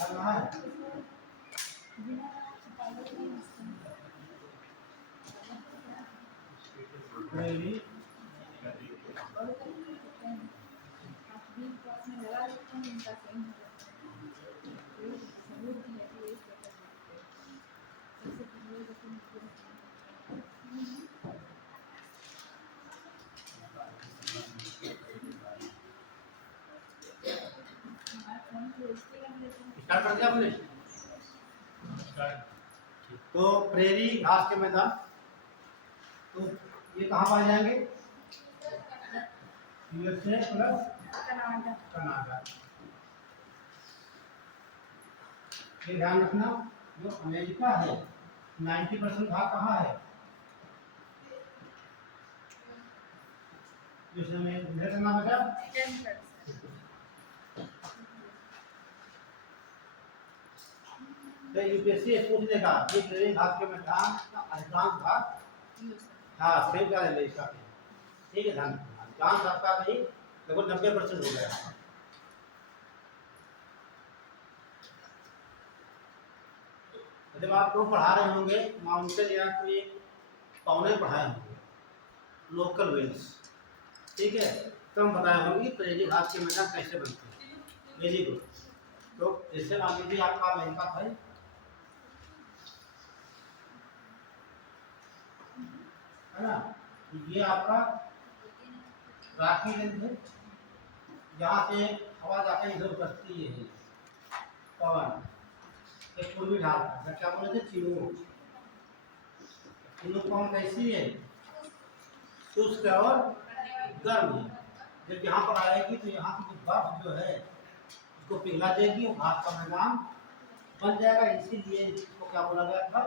कहाँ है? Prairie start कर दिया आपने? तो प्रेरी घास के मैदान, तो ये कहाँ पाए जाएंगे? USA plus Canada. ये ध्यान रखना, जो अमेरिका है 90% भाग कहाँ है? जिसमें करना बचा तो यूपीएससी पूछ लेगा कि ट्रेनिंग भाग के मैदान का अधिकांश भाग, हाँ सेम क्या ले इसका, ठीक है ध्यान रखना, अधिकांश आपका नहीं लगभग 90% हो गया। जब आप लोग पढ़ा रहे होंगे माउंटेन या कोई पौने पढ़ाए होंगे लोकल वेल्स, ठीक है, तो हम बताए होंगे प्रेरी घास के मैदान कैसे बनते हैं। Very good. तो जैसे मान लीजिए आपका अमेरिका है, है ना, ये आपका राखी रेंज है, यहाँ से हवा जाकर इधर बसती है पवन, एक पूर्वी ढाल का क्या बोले थे, चिनूक। चिनूक पवन कैसी है? शुष्क और गर्म है। जब यहाँ पर आएगी तो यहाँ की बर्फ जो है उसको पिघला देगी और घास का मैदान बन जाएगा, इसीलिए इसको क्या बोला गया था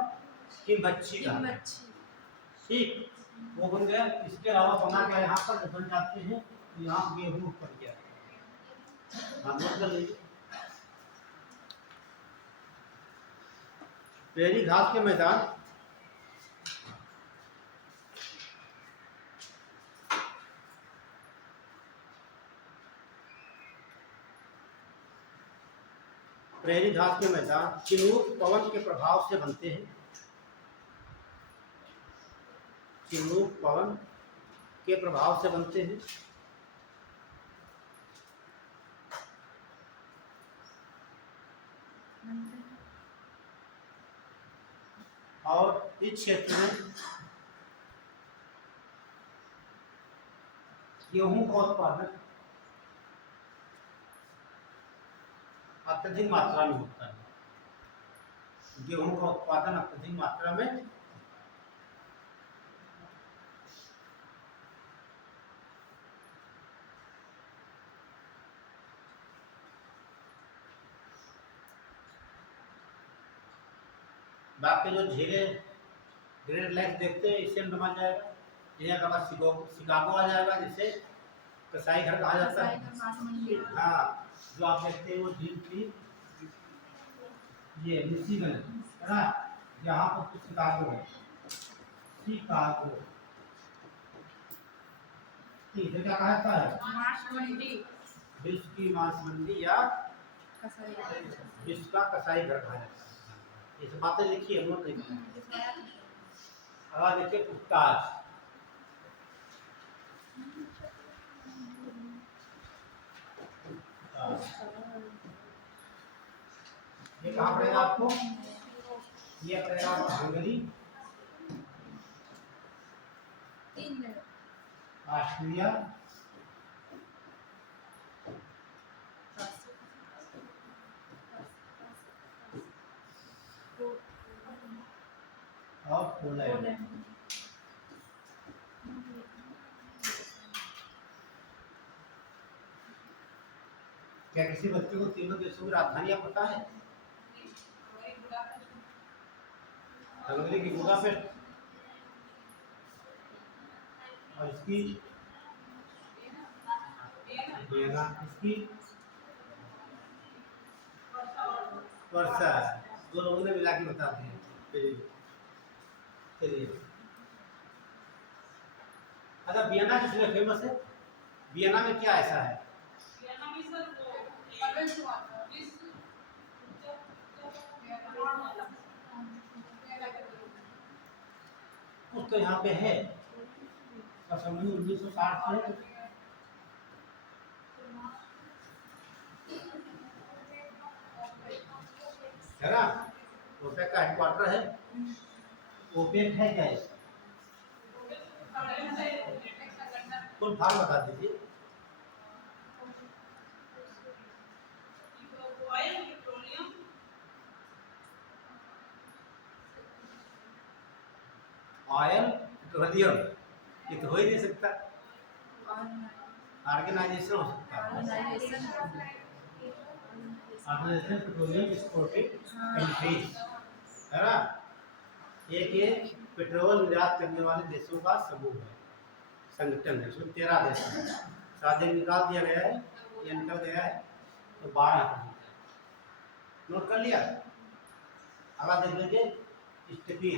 कि मच्छी का, ठीक, वो बन गया। इसके अलावा बना गया यहाँ पर बन जाते हैं, तो यहाँ गेहूँ पड़ गया, नोट कर लीजिए। प्रेरी घास के मैदान प्रेरी घास के मैदान चिनूक पवन के प्रभाव से बनते हैं, चिनूक पवन के प्रभाव से बनते हैं और इस क्षेत्र में गेहूं का उत्पादन अत्यधिक मात्रा में होता है। गेहूं का उत्पादन अत्यधिक मात्रा में बाकी जो झीलें ग्रेट लेक्स देखते हैं इससे समझ जाएगा। यहाँ का बाद शिकागो आ जाएगा, जिसे कसाई घर कहा जाता है। हाँ, जो आप देखते हैं वो झील की ये मिशिगन है ना, यहाँ पर कुछ शिकागो है, शिकागो, ठीक है, क्या कहता है? विश्व की मांस मंडी या विश्व का कसाई घर कहा जाता है। इस बातें लिखी है, नोट नहीं करना। अब देखिए पुखताज, ये कहाँ पड़ेगा आपको? ये पड़ेगा आपको हंगरी, ऑस्ट्रिया और पोलैंड। क्या किसी बच्चे को तीनों देशों की राजधानियां पता है? हंगरी की बुडापेस्ट और इसकी वियना, इसकी वर्षा, दो लोगों ने मिला के बता दिए। चलिए, अच्छा वियना किसलिए फेमस है? वियना में क्या ऐसा है? कुछ तो यहाँ पे है असेंबली 1960 से है ना। ओपेक का हेडक्वार्टर है। ओपेक है क्या है? फुल फॉर्म बता दीजिए। ऑयल पेट्रोलियम ये तो हो ही नहीं सकता। ऑर्गेनाइजेशन हो सकता है। ऑर्गेनाइजेशन पेट्रोलियम एक्सपोर्टेड कंट्रीज है ना। ये पेट्रोल निर्यात करने वाले देशों का समूह है, संगठन है। उसमें 13 देश हैं। 7 दिन निकाल दिया गया है, ये निकल गया है तो 12 नोट कर लिया। अगला देख लीजिए स्थिति।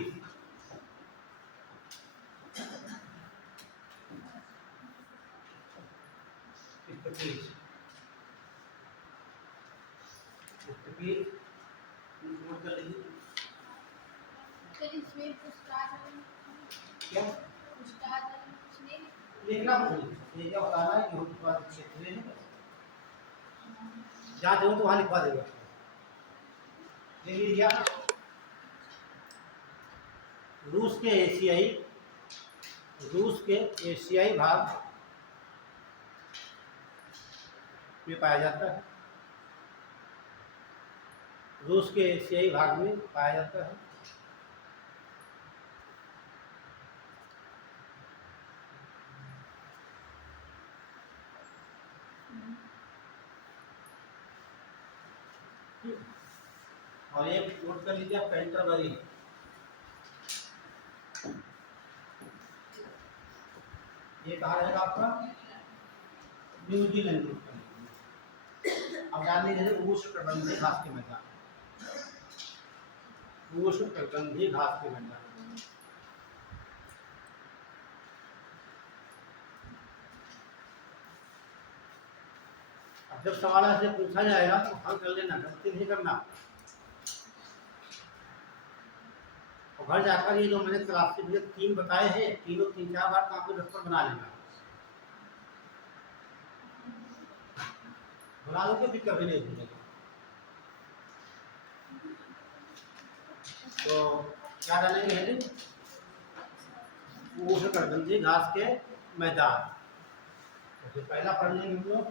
नोट कर लीजिए। क्या लिखना ये क्या बताना है कि हम क्षेत्र में जहाँ हो तो वहाँ लिखवा देगा। देख लीजिए रूस के एशियाई भाग में पाया जाता है। रूस के एशियाई भाग में पाया जाता है। और एक नोट कर लीजिए पेंटरबरी। ये कहाँ रहेगा आपका? न्यूजीलैंड। अब जान लीजिए उष्णकटिबंधीय घास के मैदान। उष्णकटिबंधीय घास के मैदान। अब जब सवाल ऐसे पूछा जाएगा तो हल कर लेना, गलती नहीं करना। और घर जाकर ये जो मैंने क्लास के 3 बताए हैं, तीनों 3-4 बार कापी दफ्तर बना लेना। बना लो फिर कभी नहीं भूलेगा। तो क्या डालेंगे हेडिंग? उष्णकटिबंधीय घास के मैदान। तो पहला पढ़ लेंगे हम लोग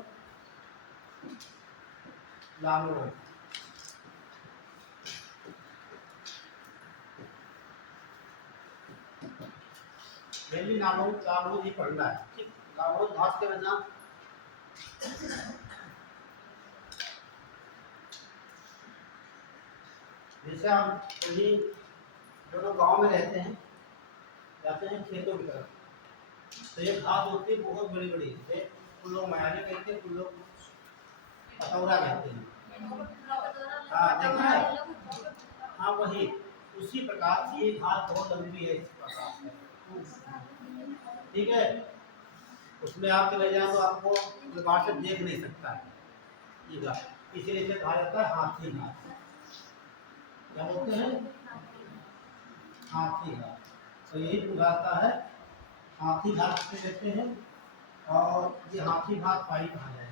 लाहौर। दिल्ली लाहौर ही पढ़ना है। ठीक, लाहौर घास के मैदान। जैसे हम कहीं दोनों गांव में रहते हैं, जाते हैं खेतों की तरफ, तो ये घास होती है बहुत बड़ी बड़ी। कुछ लोग मयाने कहते हैं, कुछ लोग पतौरा कहते हैं। हाँ देखा है। हाँ वही उसी प्रकार से ये घास बहुत लंबी है इस प्रकार से। ठीक है, उसमें आप चले जाए तो आपको बाहर से देख नहीं सकता है ये घास, इसीलिए इसे कहा जाता है हाथी घास। क्या बोलते हैं? हाथी घास। तो यही बुझाता है हाथी घास से कहते हैं। और ये हाथी घास पाई कहा जाएगा।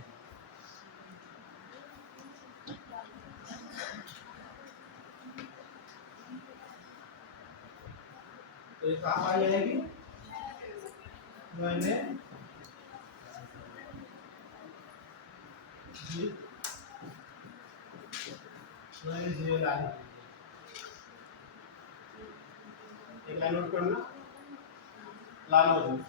तो ये कहाँ पाई जाएगी? मैंने एक लाइन नोट करना, लालौद।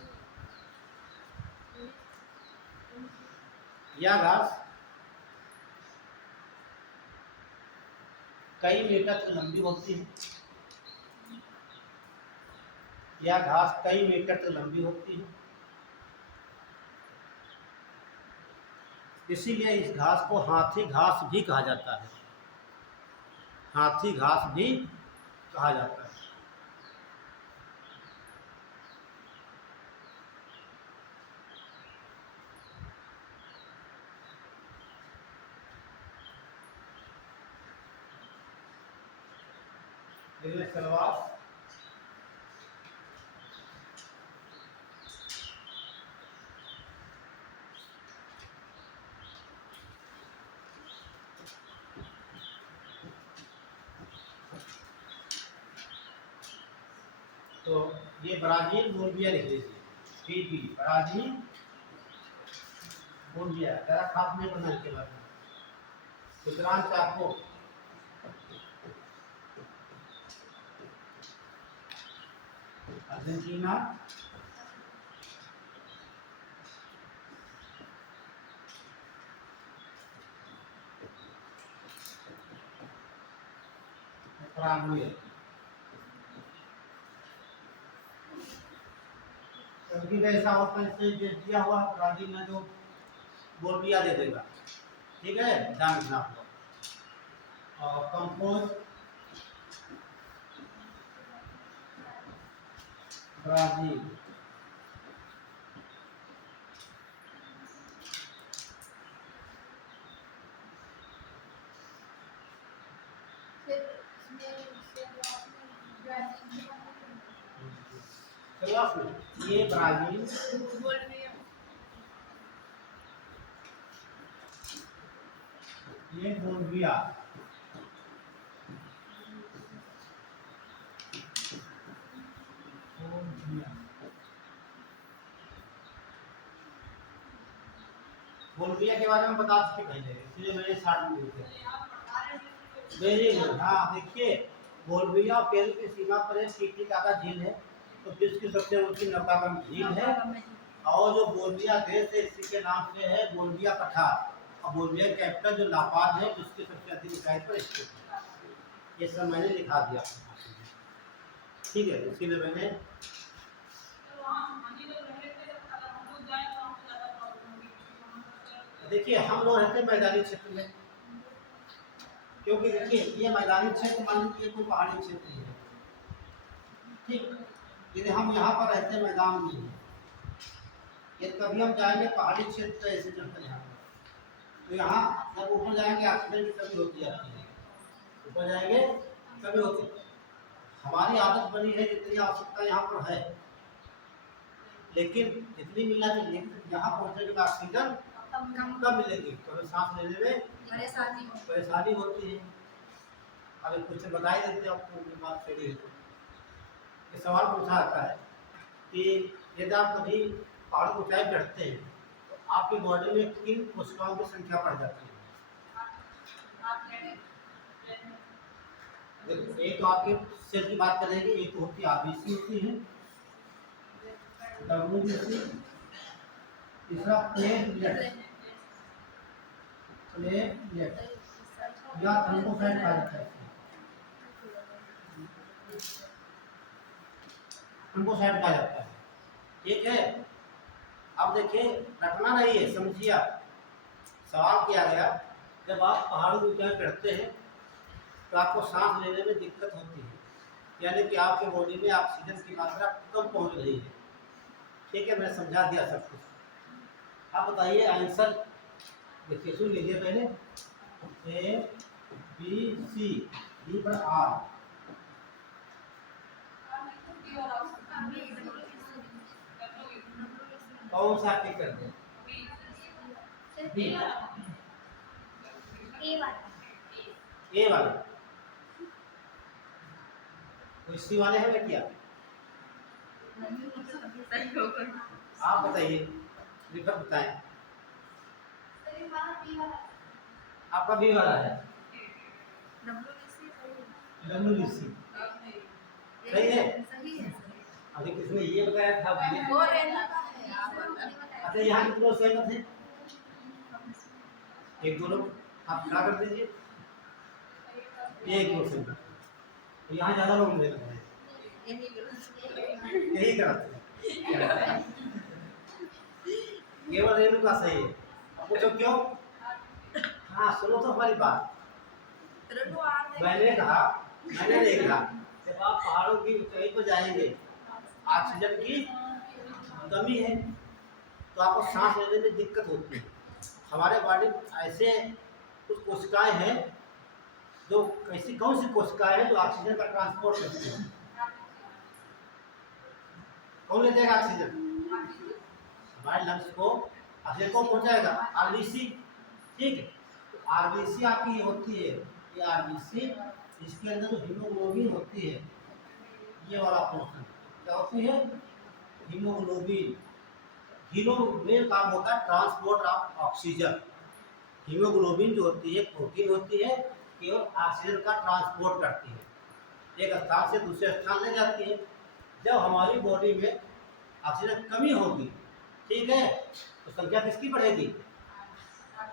यह घास कई मीटर तक लंबी होती है। यह घास कई मीटर तक लंबी होती है, इसीलिए इस घास को हाथी घास भी कहा जाता है। हाथी घास भी कहा जाता है। इसमें सलवार तो ये ब्राजील बोलिविया लिख लीजिए, पीबी ब्राजील बोलिविया, जरा खास नहीं बनना के बारे में। गुजरात चाको, अर्जेंटीना, पराग्वे। कभी ऐसा होता है इससे दिया हुआ ब्राजील ने जो बोलिविया दे देगा, ठीक है, ध्यान रखना आप लोग। और कंपोज ब्राजील, ये ब्राजील, ये बोलिविया, बोलिविया के बारे में बता चुके पहले, इसलिए मैंने 60 में लिखे। Very good. हाँ देखिए, बोलिविया पेरू की सीमा पर एक टिटिकाका झील है, तो विश्व की सबसे ऊंची नौकागम झील है। और जो बोलिविया देश है इसी के नाम से है बोलिविया पठार, और बोलिविया कैपिटल जो लापाज है जिसकी सबसे अधिक ऊंचाई पर स्थित है। ये सब मैंने लिखा दिया, ठीक है, इसीलिए मैंने देखिए हम लोग रहते हैं मैदानी क्षेत्र में, क्योंकि देखिए ये मैदानी क्षेत्र मान लीजिए कोई पहाड़ी क्षेत्र है, ठीक, यदि हम यहाँ पर रहते हैं मैदान में, यदि कभी हम जाएंगे पहाड़ी क्षेत्र ऐसे चलते यहाँ पर, तो यहाँ जब ऊपर जाएंगे ऑक्सीजन की कमी होती जाती है, ऊपर जाएंगे कमी होती है। हमारी आदत बनी है जितनी आवश्यकता यहाँ पर है, लेकिन जितनी मिलना चाहिए यहाँ पहुँचने के ऑक्सीजन कम मिलेगी, तो सांस लेने में परेशानी होती है। अभी कुछ बता ही देते आपको, बात सही है। ये सवाल पूछा जाता है कि यदि आप कभी पहाड़ को ऊंचाई चढ़ते हैं तो आपकी बॉडी में किन कोशिकाओं की संख्या बढ़ जाती है? देखो, एक तो आपके सेल की बात करेंगे, एक तो होती है आरबीसी होती है, डब्ल्यूबीसी, तीसरा प्लेटलेट या थ्रोम्बोसाइट कहा जाता है, थ्रोम्बोसाइट कहा जाता है, ठीक है। अब देखिए रटना नहीं है, समझिए आप, सवाल किया गया जब आप पहाड़ों की ऊंचाई चढ़ते हैं तो आपको सांस लेने में दिक्कत होती है, यानी कि आपके बॉडी में ऑक्सीजन की मात्रा कम पहुंच रही है, ठीक है, मैंने समझा दिया सब कुछ। आप बताइए आंसर, देखिए सुन लीजिए पहले, ए बी सी डी पर आर, कौन सा टिक कर दें? बी, ए वाला, तो सी वाले हैं क्या? आप बताइए, लिखकर बताएं। आपका बी वाला है, डब्ल्यूबीसी सही है। अभी किसने ये बताया था? अच्छा यहाँ कितने सहमत हैं? एक दो लोग आप खड़ा कर दीजिए, एक दो सहमत, तो यहाँ ज्यादा लोग मिल रहे हैं, यही करते हैं, केवल रेणु का सही है। अब पूछो क्यों? हाँ सुनो तो हमारी बात, मैंने देखा जब आप पहाड़ों की ऊंचाई पर जाएंगे ऑक्सीजन की कमी है तो आपको सांस लेने में दिक्कत होती है। हमारे बॉडी ऐसे कुछ कोशिकाएं हैं जो ऐसी कौन सी कोशिका है जो ऑक्सीजन का ट्रांसपोर्ट करती है? कौन ले जाएगा ऑक्सीजन? हमारे लंग्स को ऑक्सीजन को पहुंचाएगा आरबीसी। ठीक है, तो आरबीसी आपकी ये होती है, ये आरबीसी, इसके अंदर जो हीमोग्लोबिन होती है, ये वाला पोर्शन क्या होती है? हीमोग्लोबिन। हीमोग्लोबिन का काम होता है ट्रांसपोर्ट ऑफ ऑक्सीजन। हीमोग्लोबिन जो होती है प्रोटीन होती है, केवल ऑक्सीजन का ट्रांसपोर्ट करती है, एक स्थान से दूसरे स्थान ले जाती है। जब हमारी बॉडी में ऑक्सीजन कमी होगी, ठीक है, तो संख्या किसकी बढ़ेगी?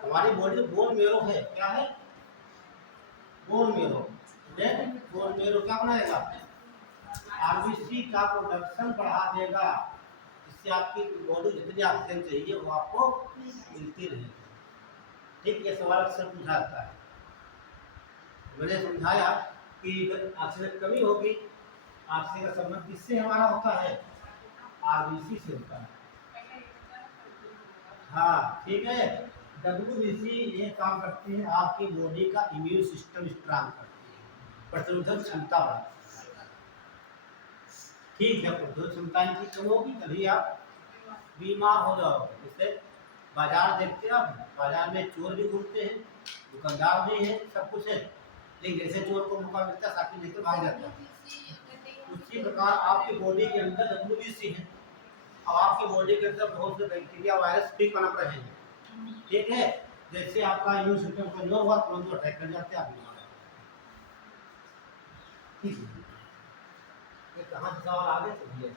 हमारी बॉडी में बोन मेरो है, क्या है? Bone marrow. बोन मेरो क्या बनाएगा? आरबीसी का प्रोडक्शन बढ़ा देगा, इससे आपकी बॉडी जितनी ऑक्सीजन चाहिए वो आपको मिलती रहेगी। ठीक, ये सवाल अक्सर पूछा जाता है। मैंने समझाया कि ऑक्सीजन कमी होगी, ऑक्सीजन का संबंध किससे हमारा होता है? आरबीसी से होता है। हाँ ठीक है, डब्ल्यूबीसी ये काम करती है आपकी बॉडी का इम्यून सिस्टम स्ट्रांग करती है, प्रतिरोधक क्षमता बढ़ाती है। ठीक है, प्रतिरोधक क्षमता इनकी कम होगी तभी आप बीमार हो जाओगे। जैसे बाजार देखते हैं आप, बाजार में चोर भी घूमते हैं, दुकानदार भी है, सब कुछ है, लेकिन जैसे चोर को मौका मिलता है साथी लेकर भाग जाता है। उसी प्रकार आपकी बॉडी के अंदर डब्ल्यूबीसी है, और आपकी बॉडी के अंदर बहुत से बैक्टीरिया वायरस भी पनप रहे हैं। ठीक है, जैसे आपका इम्यून सिस्टम कमजोर हुआ तुरंत अटैक कर जाते हैं, आप बीमार। ठीक है, ये कहाँ से सवाल आगे चलिए।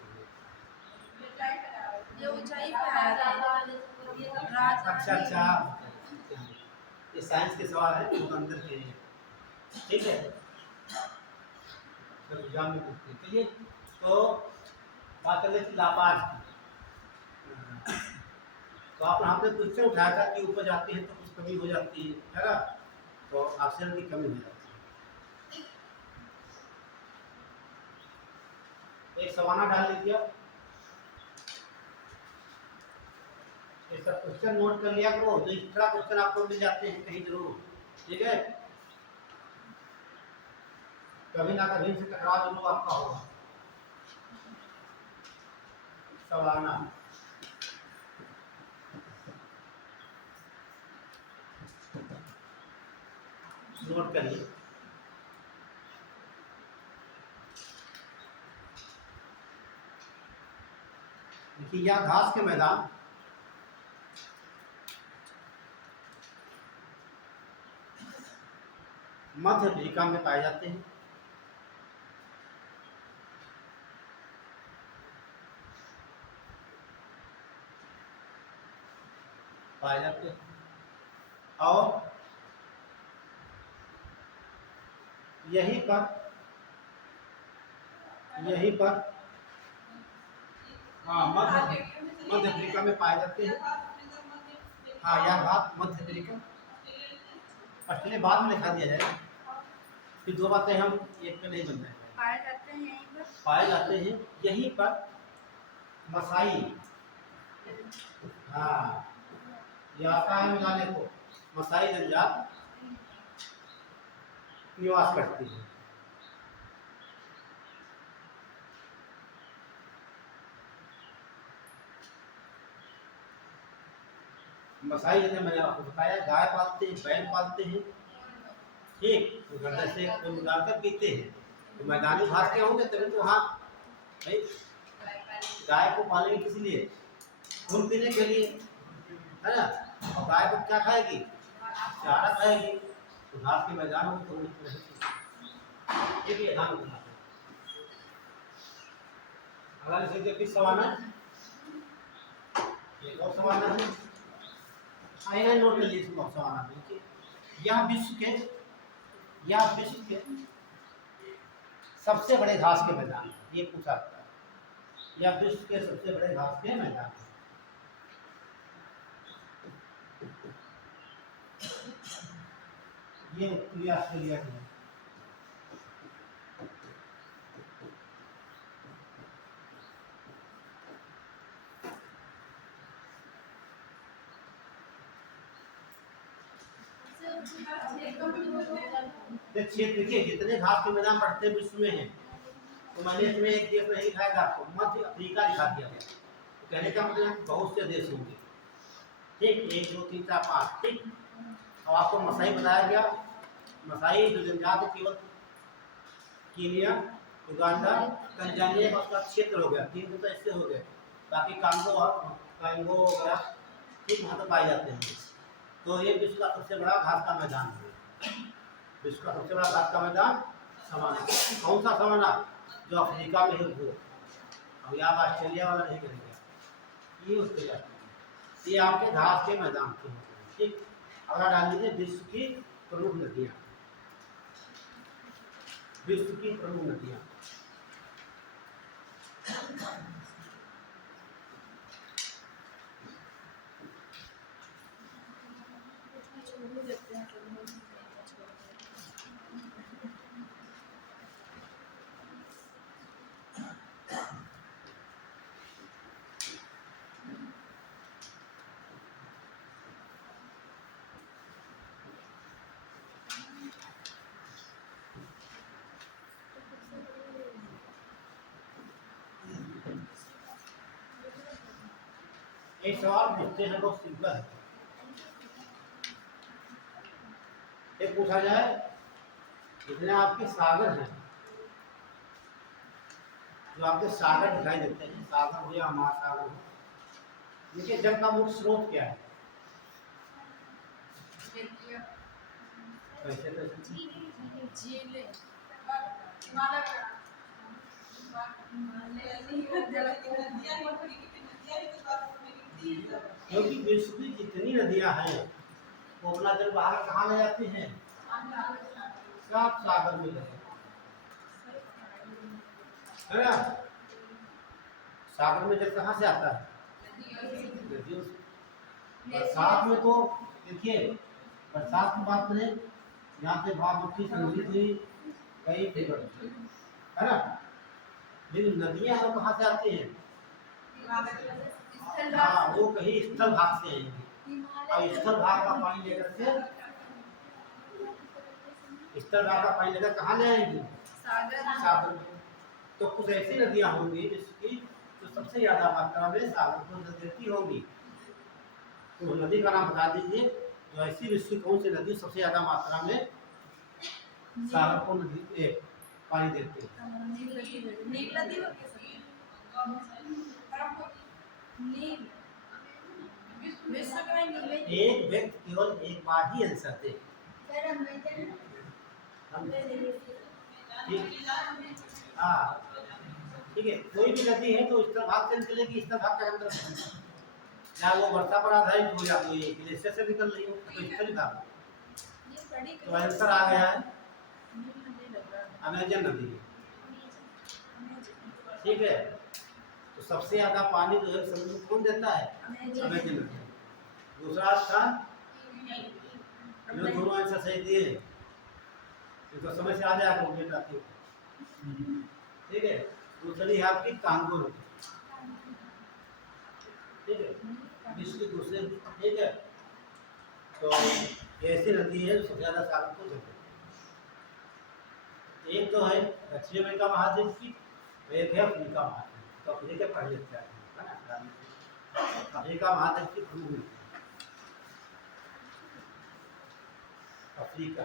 ये ऊंचाई पे आया था। अच्छा, ये साइंस के सवाल है, बहुत अंदर के हैं। ठीक है, तो एग्जाम में पूछते हैं। चलिए, तो बात कर लेते लापाज की। तो आप यहाँ पे क्वेश्चन उठाया था कि ऊपर जाती है तो कुछ कमी हो जाती है ना, तो ऑक्सीजन की कमी हो जाती है। एक सवाना डाल लीजिए, ये सब क्वेश्चन नोट कर लिया करो, तो इस तरह क्वेश्चन आपको मिल जाते हैं कहीं जरूर। ठीक है, कभी ना कभी से टकराव जरूर आपका होगा। सवाना नोट करिए। देखिए, यह घास के मैदान मध्य अफ्रीका में पाए जाते हैं। पाए जाते हैं और यहीं पर हाँ मध्य अफ्रीका में पाए जाते हैं। हाँ, यह घास मध्य अफ्रीका, ऑस्ट्रेलिया बाद में लिखा दिया जाएगा, फिर दो बातें हम एक पे नहीं बन जाएंगे। पाए जाते हैं यहीं पर मसाई, हाँ ये आता है मिलाने को, मसाई जनजात निवास करती है। मसाई जैसे मैंने आपको बताया, गाय पालते हैं, बैल पालते हैं। ठीक, तो गड्ढे से खून निकालकर पीते हैं, तो मैदानी घास के होंगे तभी तो वहाँ भाई गाय को पालेंगे किस लिए? खून पीने के लिए, है ना। और गाय को क्या खाएगी? चारा खाएगी, तो घास के मैदान में तो ये ध्यान रखना। अगला से किस सवाल है? एक और सवाल है, आइए नोट कर लीजिए सवाल है। यह विश्व के सबसे बड़े घास के मैदान, ये पूछा था, यह विश्व के सबसे बड़े घास के मैदान। ये उत्तरी ऑस्ट्रेलिया की है। देखिए जितने घास के मैदान पड़ते विश्व में हैं, तो मैंने इसमें एक देश नहीं दिखाया था आपको, मध्य अफ्रीका दिखा दिया गया। तो कहने का मतलब बहुत से देश होंगे, ठीक, 1 2 3 4 5, ठीक। अब आपको मसाई बताया गया, मसाई जो जनजाति केवल कीनिया, युगांडा, तंजानिया का उसका क्षेत्र हो गया, 3 तो ऐसे हो गए, बाकी कांगो वगैरह, ठीक, वहाँ तो पाए जाते हैं। तो ये विश्व का सबसे बड़ा घास का मैदान है, विश्व का सबसे बड़ा घास का मैदान सवाना। कौन सा सवाना? जो अफ्रीका में है वो। अब यहाँ ऑस्ट्रेलिया वाला नहीं करेगा, ये उसके लिए ये आपके घास के मैदान के होते हैं, ठीक। अगला डाल दीजिए विश्व की प्रमुख नदियाँ, विश्व की प्रमुख नदियाँ। एक सवाल पूछते हैं, बहुत सिंपल है। एक पूछा जाए, जितने आपके सागर हैं, जो आपके सागर दिखाई देते हैं, सागर हो या महासागर हो, इनके जल का मुख्य स्रोत क्या है? कैसे क्योंकि विश्व की जितनी नदियां हैं वो अपना जल बाहर कहाँ ले जाती हैं? सब सागर में जाते है ना। सागर में जल कहाँ से आता है? नदियों से। बरसात में तो देखिए, बरसात की बात करें, यहाँ से बागमती संग्रहित हुई कई फिगर है ना, लेकिन नदियां वो कहाँ से आती हैं? हाँ, वो कहीं स्थल भाग से आएंगी, और स्थल भाग का पानी लेकर के, स्थल भाग का पानी लेकर कहाँ ले आएंगी? सागर में। तो कुछ ऐसी नदियां होंगी जिसकी जो सबसे ज्यादा मात्रा में सागर को देती होगी, तो नदी का नाम बता दीजिए। जो ऐसी विश्व कौन सी नदी सबसे ज्यादा मात्रा में सागर को नदी पानी देती है? एक व्यक्ति केवल एक बार ही आंसर दे। हाँ, ठीक है, कोई भी नदी है तो इस तरह भाग से निकलेगी, इस तरह भाग के अंदर, चाहे वो वर्षा पर आधारित हो या कोई ग्लेशियर से निकल रही हो, तो इस तरह भाग। तो आंसर आ गया है अमेजन नदी, ठीक है। तो सबसे ज्यादा पानी जो है समुद्र में कौन देता है? अमेजन नदी। दूसरा स्थान, जो दोनों आंसर सही दिए, तो समय से आ जाएगा मुझे आती है, ठीक है। दूसरी है आपकी कांगो नदी, ठीक है, विश्व की दूसरी, ठीक है। तो ऐसी नदी है जो सबसे ज्यादा सागर को देती है। एक तो है दक्षिण अमेरिका महाद्वीप की, एक है अफ्रीका महाद्वीप। तो अफ्रीका पहले है ना, अफ्रीका महाद्वीप की प्रमुख नदी अफ्रीका।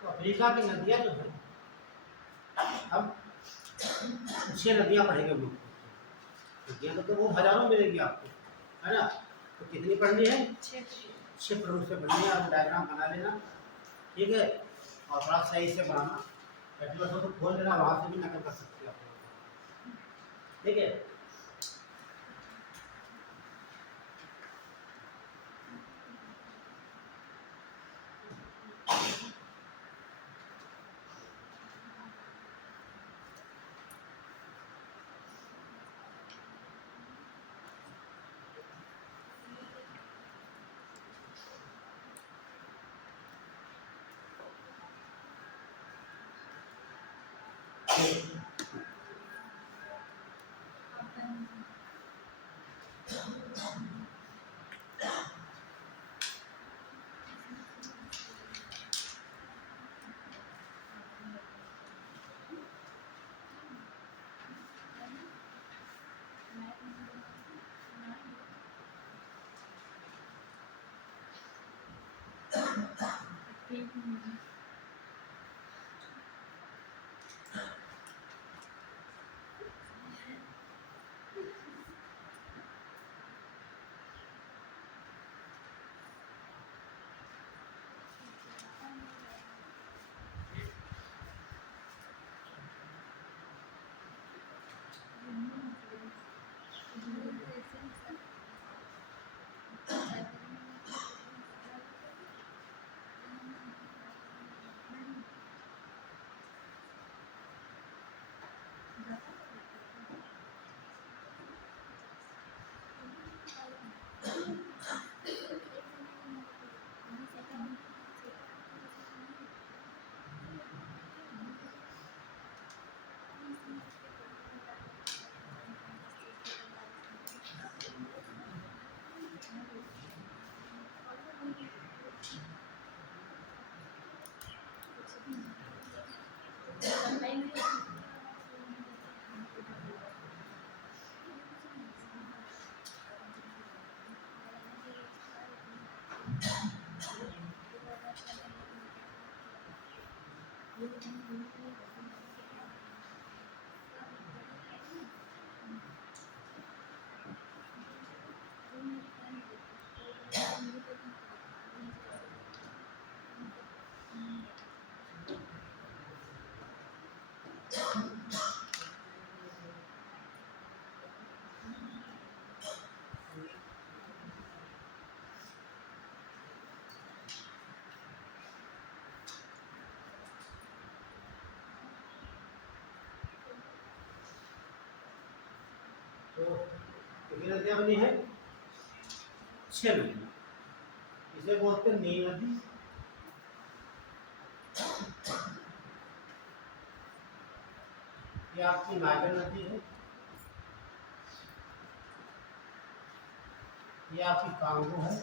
तो अफ्रीका की नदियां जो है, हम 6 नदियां पढ़ेंगे हम लोग। नदियां तो वो हजारों मिलेगी आपको, है ना। तो कितनी पढ़नी है? 6 प्रमुख से पढ़नी है। आप डायग्राम बना लेना, ठीक है, और थोड़ा सही से बनाना। बस तो खोल लेना, वहां से भी नकल कर सकते हो, ठीक है। तो कितनी नदियाँ बनी है? 6 नदियाँ। इसे बोलते हैं नील नदी, ये आपकी नागर नदी है, ये आपकी कांगो है,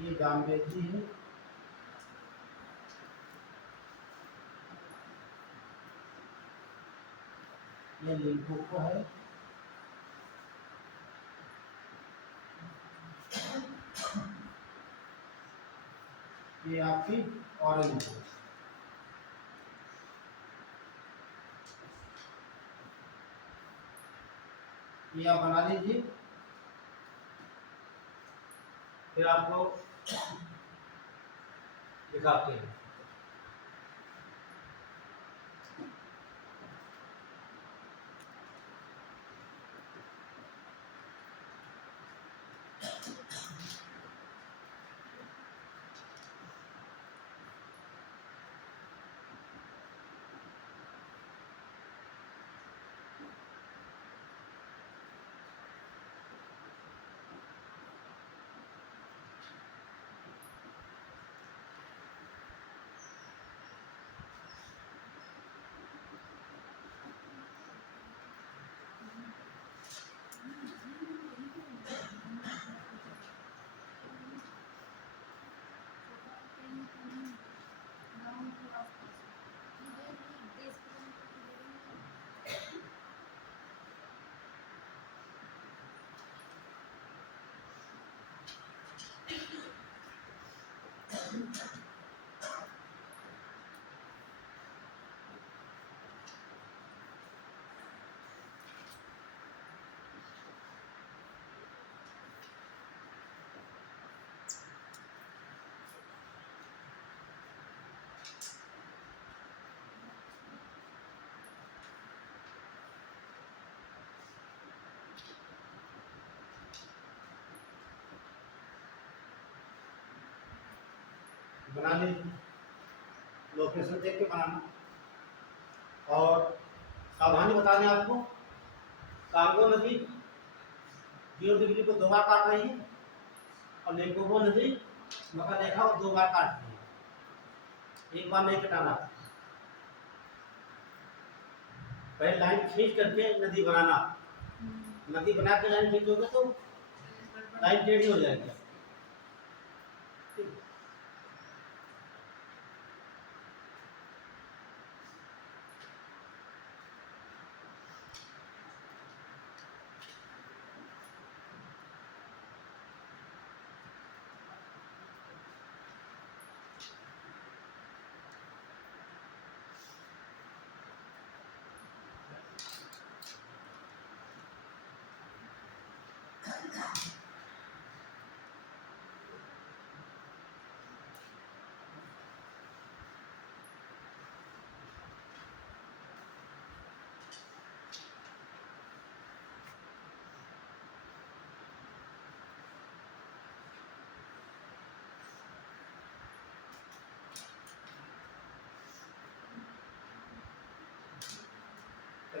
ये जामबेदी है, ये लिम्पोपो है, ये आपकी ऑरेंज है। ये आप बना लीजिए, फिर आपको दिखाते हैं। बना लीजिए, लोकेशन देख के बनाना। और सावधानी बता दें आपको, कांगो नदी 0 डिग्री को 2 बार काट रही है और लिम्पोपो नदी मका देखा और 2 बार काट रही है। एक बार नहीं कटाना, पहले लाइन खींच करके नदी बनाना, नदी बना के लाइन खींचोगे तो लाइन टेढ़ी हो जाएगी।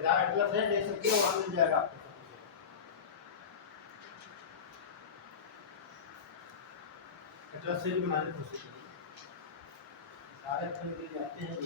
एटलस है, देख सकते हो, वहां मिल जाएगा आपको। एटलस से भी बनाने की कोशिश करिए, सारे अक्षर मिल जाते हैं।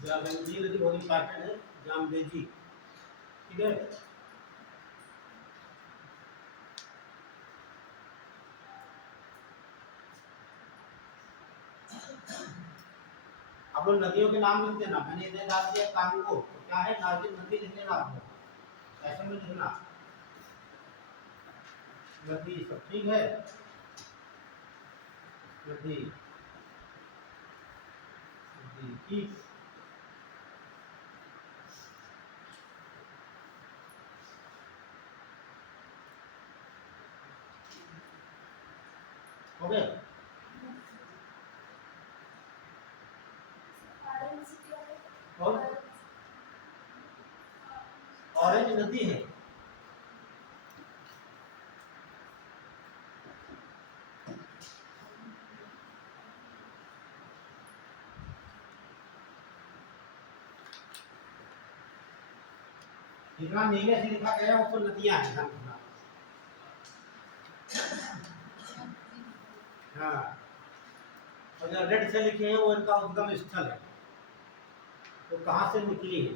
जामबेजी नदी बहुत इंपॉर्टेंट है, जामबेजी, ठीक है। आप लोग नदियों के नाम लिख देना, मैंने इधर डाल दिया कांगो, तो क्या है नाजिम नदी लिख देना आप लोग, ऐसे में लिखना नदी, सब ठीक है। नदी नदी ठीक, हो गए। और ऑरेंज नदी है, जितना नीले से लिखा गया है उसको नदियां हैं, ध्यान रखना। हाँ, और जो रेड से लिखे हैं वो इनका उद्गम स्थल है, तो कहाँ से निकली है,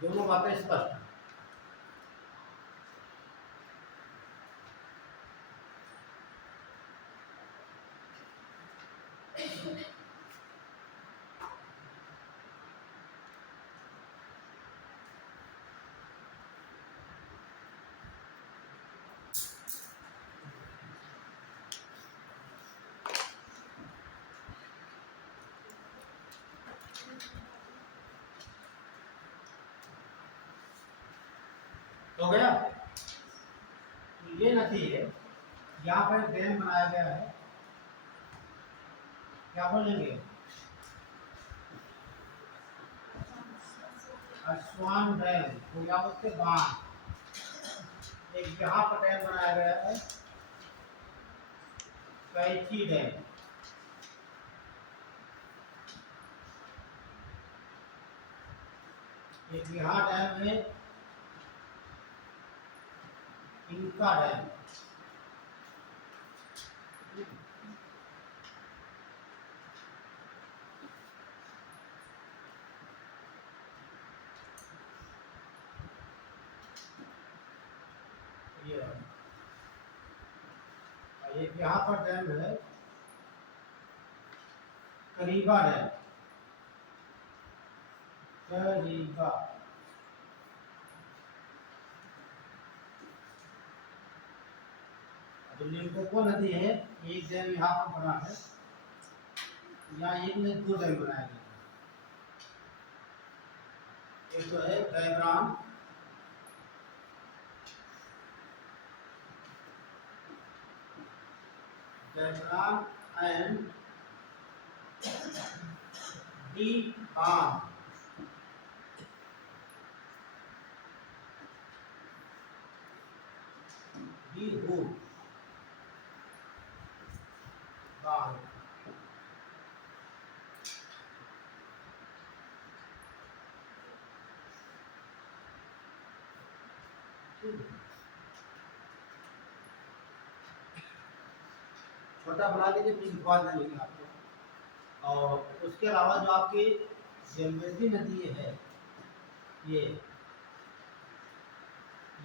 दोनों बातें स्पष्ट हैं। हो गया, ये नदी है, यहाँ पर डैम बनाया गया है, क्या बोलेंगे, अस्वान डैम, तो या उसके बांध। एक यहाँ पर डैम बनाया गया है, कैची डैम, एक यहाँ डैम है, इनका डैम, ये एक यहाँ पर डैम है, करीबा डैम, करीबा, तो लिम्पोपो नदी है, एक डैम यहाँ पर बना है, यहाँ एक में दो डैम बनाया गया, एक तो है बैब्राम, बैब्राम एंड डी बाम, छोटा बना लीजिए, फिर लिखवा देंगे आपको। और उसके अलावा जो आपकी जमवेदी नदी है, ये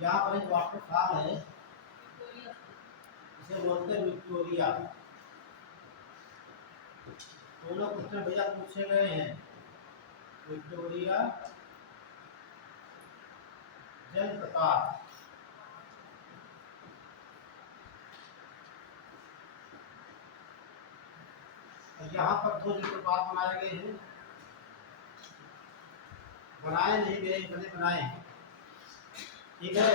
यहाँ पर एक वाटरफॉल है, इसे बोलते हैं विक्टोरिया। तो लोग क्वेश्चन भैया पूछे गए हैं, विक्टोरिया जलप्रपात। यहाँ पर 2 जलप्रपात बनाए गए हैं, बनाए नहीं गए, बने बनाए हैं, ठीक है।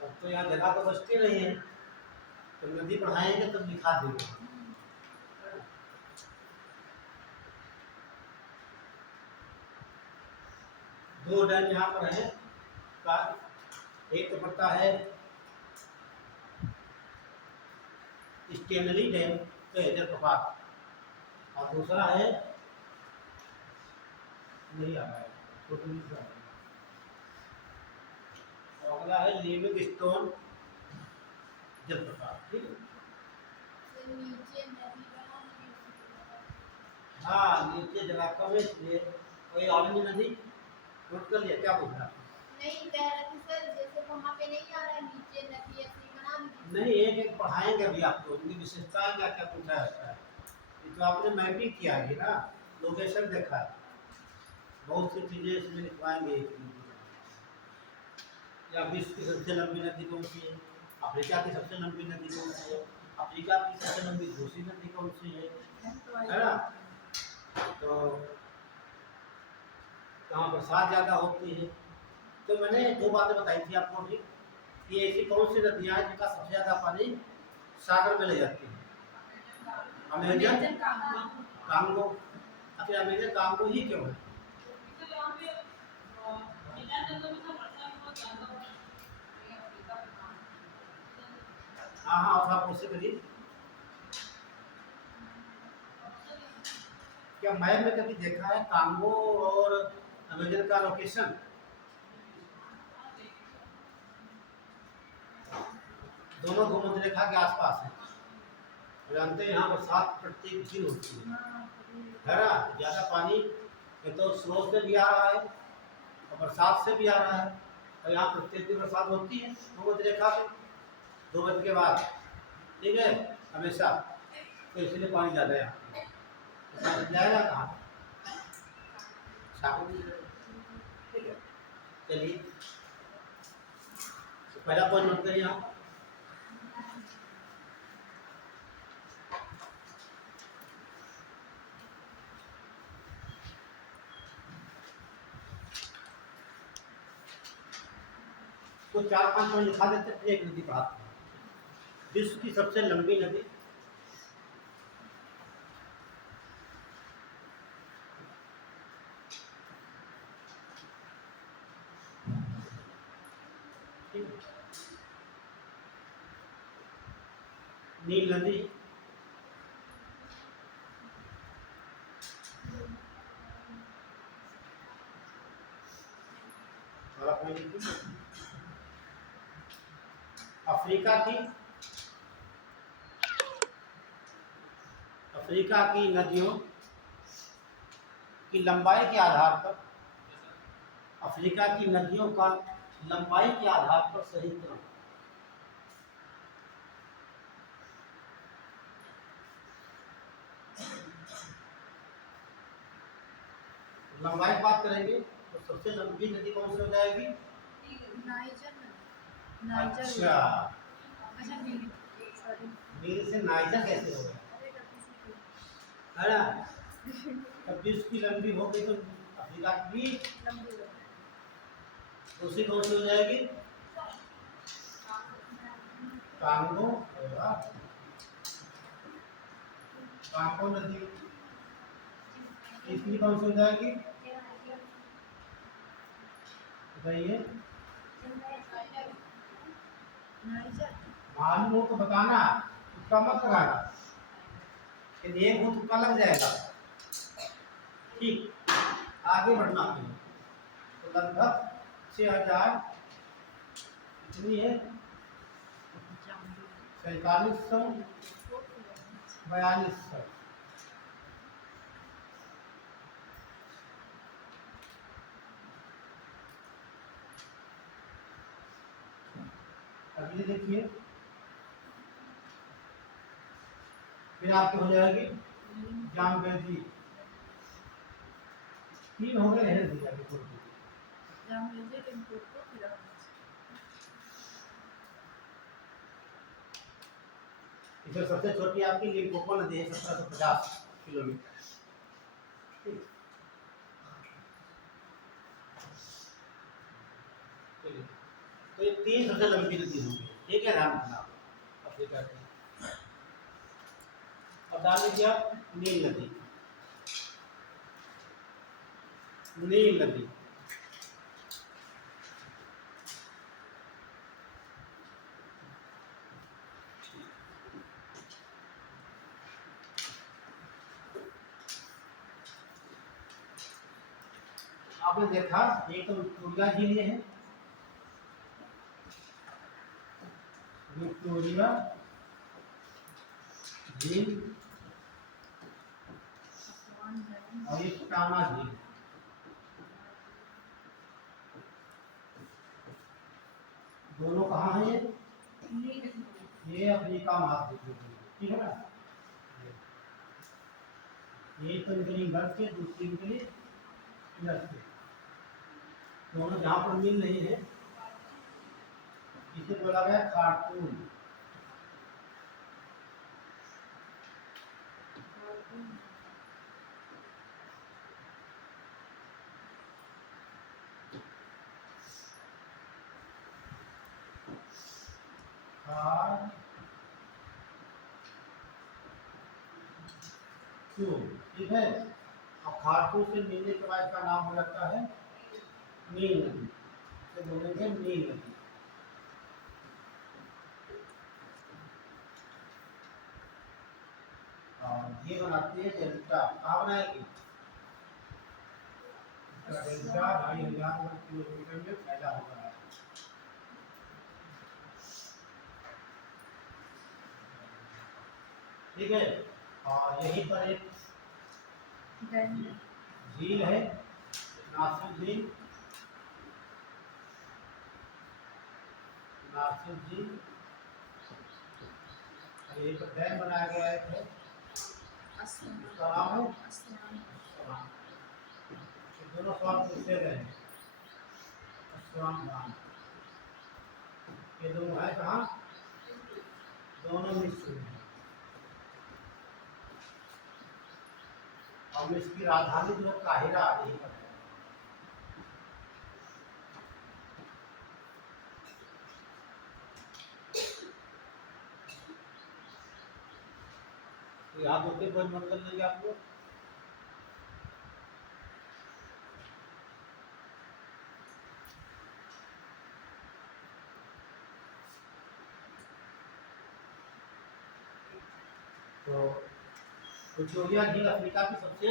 अब तो यहाँ जगह तो बचती नहीं है, तो नदी बढ़ाएंगे तब दिखा देंगे। 2 डैम यहाँ पर है का, एक तो पड़ता है स्टेनली डैम जलप्रपात, और दूसरा है नहीं आ रहा है, और अगला है लिविंगस्टोन जलप्रपात, ठीक है। हाँ, नीचे जगह कम है, इसलिए कोई और भी नदी नोट कर लिया, क्या पूछ रहा? नहीं कह रहे थे सर, जैसे वहाँ पे नहीं आ रहा है नीचे नदी ऐसी बना दीजिए। नहीं, एक एक पढ़ाएंगे अभी आपको, उनकी विशेषताएं क्या क्या पूछा जाता है। ये तो आपने मैपिंग किया है ना, लोकेशन देखा है, बहुत सी चीजें इसमें लिखवाएंगे। या विश्व की सबसे लंबी नदी कौन सी है, अफ्रीका की सबसे लंबी नदी कौन सी है, अफ्रीका की सबसे लंबी दूसरी नदी कौन सी है ना। तो कहाँ बरसात ज़्यादा होती है। तो मैंने 2 बातें बताई थी आपको अभी, कि ऐसी कौन सी नदियाँ हैं जिनका सबसे ज़्यादा पानी सागर में ले जाती है। अमेजन कांगो, आखिर अमेजन कांगो ही क्यों है? हाँ हाँ, और आप उससे करिए। क्या मैप में कभी देखा है कांगो और अमेजन का लोकेशन? दोनों भूमध्य रेखा के आसपास है। जानते हैं यहाँ बरसात प्रत्येक दिन होती है ना। ज़्यादा पानी ये तो स्रोत से भी आ रहा है और बरसात से भी आ रहा है, और यहाँ प्रत्येक दिन बरसात होती है भूमध्य रेखा पे 2 बजे के बाद, ठीक है, हमेशा। तो इसलिए पानी ज़्यादा है यहाँ, जाएगा कहाँ? ठीक है, चलिए तो पहला पॉइंट नोट करिए यहाँ। तो 4-5 पॉइंट लिखा देते, फिर एक नदी पढ़ाते हैं। विश्व की सबसे लंबी नदी, नील नदी, अफ्रीका की नदियों की लंबाई के आधार पर, अफ्रीका की नदियों का लंबाई के आधार पर सही क्रम। लंबाई की बात करेंगे तो सबसे लंबी नदी कौन सी हो जाएगी? अच्छा, नील से नाइजर कैसे हो गया है ना। तब विश्व की लंबी हो गई तो अफ्रीका की दूसरी कौन सी हो जाएगी? कांगो, कांगो नदी। तीसरी कौन सी हो जाएगी बताइए? मालूम हो तो बताना, तुक्का मत लगाना, यदि एक हो तुक्का लग जाएगा। ठीक, आगे बढ़ना है। तो लगभग 6000 कितनी है 4300 4200। अगली देखिए, फिर आपकी हो जाएगी जामवंती। 3 हो गए हैं भैया के पूरे। इसमें सबसे छोटी आपकी लिम्पोपो नदी है 1750 किलोमीटर। ठीक। चलिए, तो ये 3 सबसे लंबी नदी होंगी, ठीक है, ध्यान रखना। अफ्रीका की। अब डाल लीजिए आप नील नदी। नील नदी आपने देखा, एक तो विक्टोरिया झील ये है, विक्टोरिया झील, और ये टाना झील। दोनों कहाँ है ये अफ्रीका महाद्वीप में, ठीक है ना। ये तो निकली बर्फ के, दूसरी निकली इधर से। दोनों जहाँ पर मिल रही है इसे बोला गया खार्तूम। खार्तूम, ठीक है। अब खार्तूम से मिलने के बाद इसका नाम हो जाता है नील नदी, इसे बोलेंगे नील नदी। और ये बनाती है डेल्टा। कहाँ बनाएगी? डेल्टा 2500 किलोमीटर में फैला हुआ है। ठीक है, और यहीं पर एक झील है, नासिर झील। नासिर झील, यहीं पर डैम बनाया गया है, उसका नाम है अस्वान। दोनों स्वान पूछते रहे, अस्वान बांध। ये दोनों है कहाँ? दोनों मिस्र में। और मिस्र की राजधानी जो काहिरा यहीं पर है। तो याद होते कोई मतलब नहीं आप लोग। तो इथियोपिया झील अफ्रीका की सबसे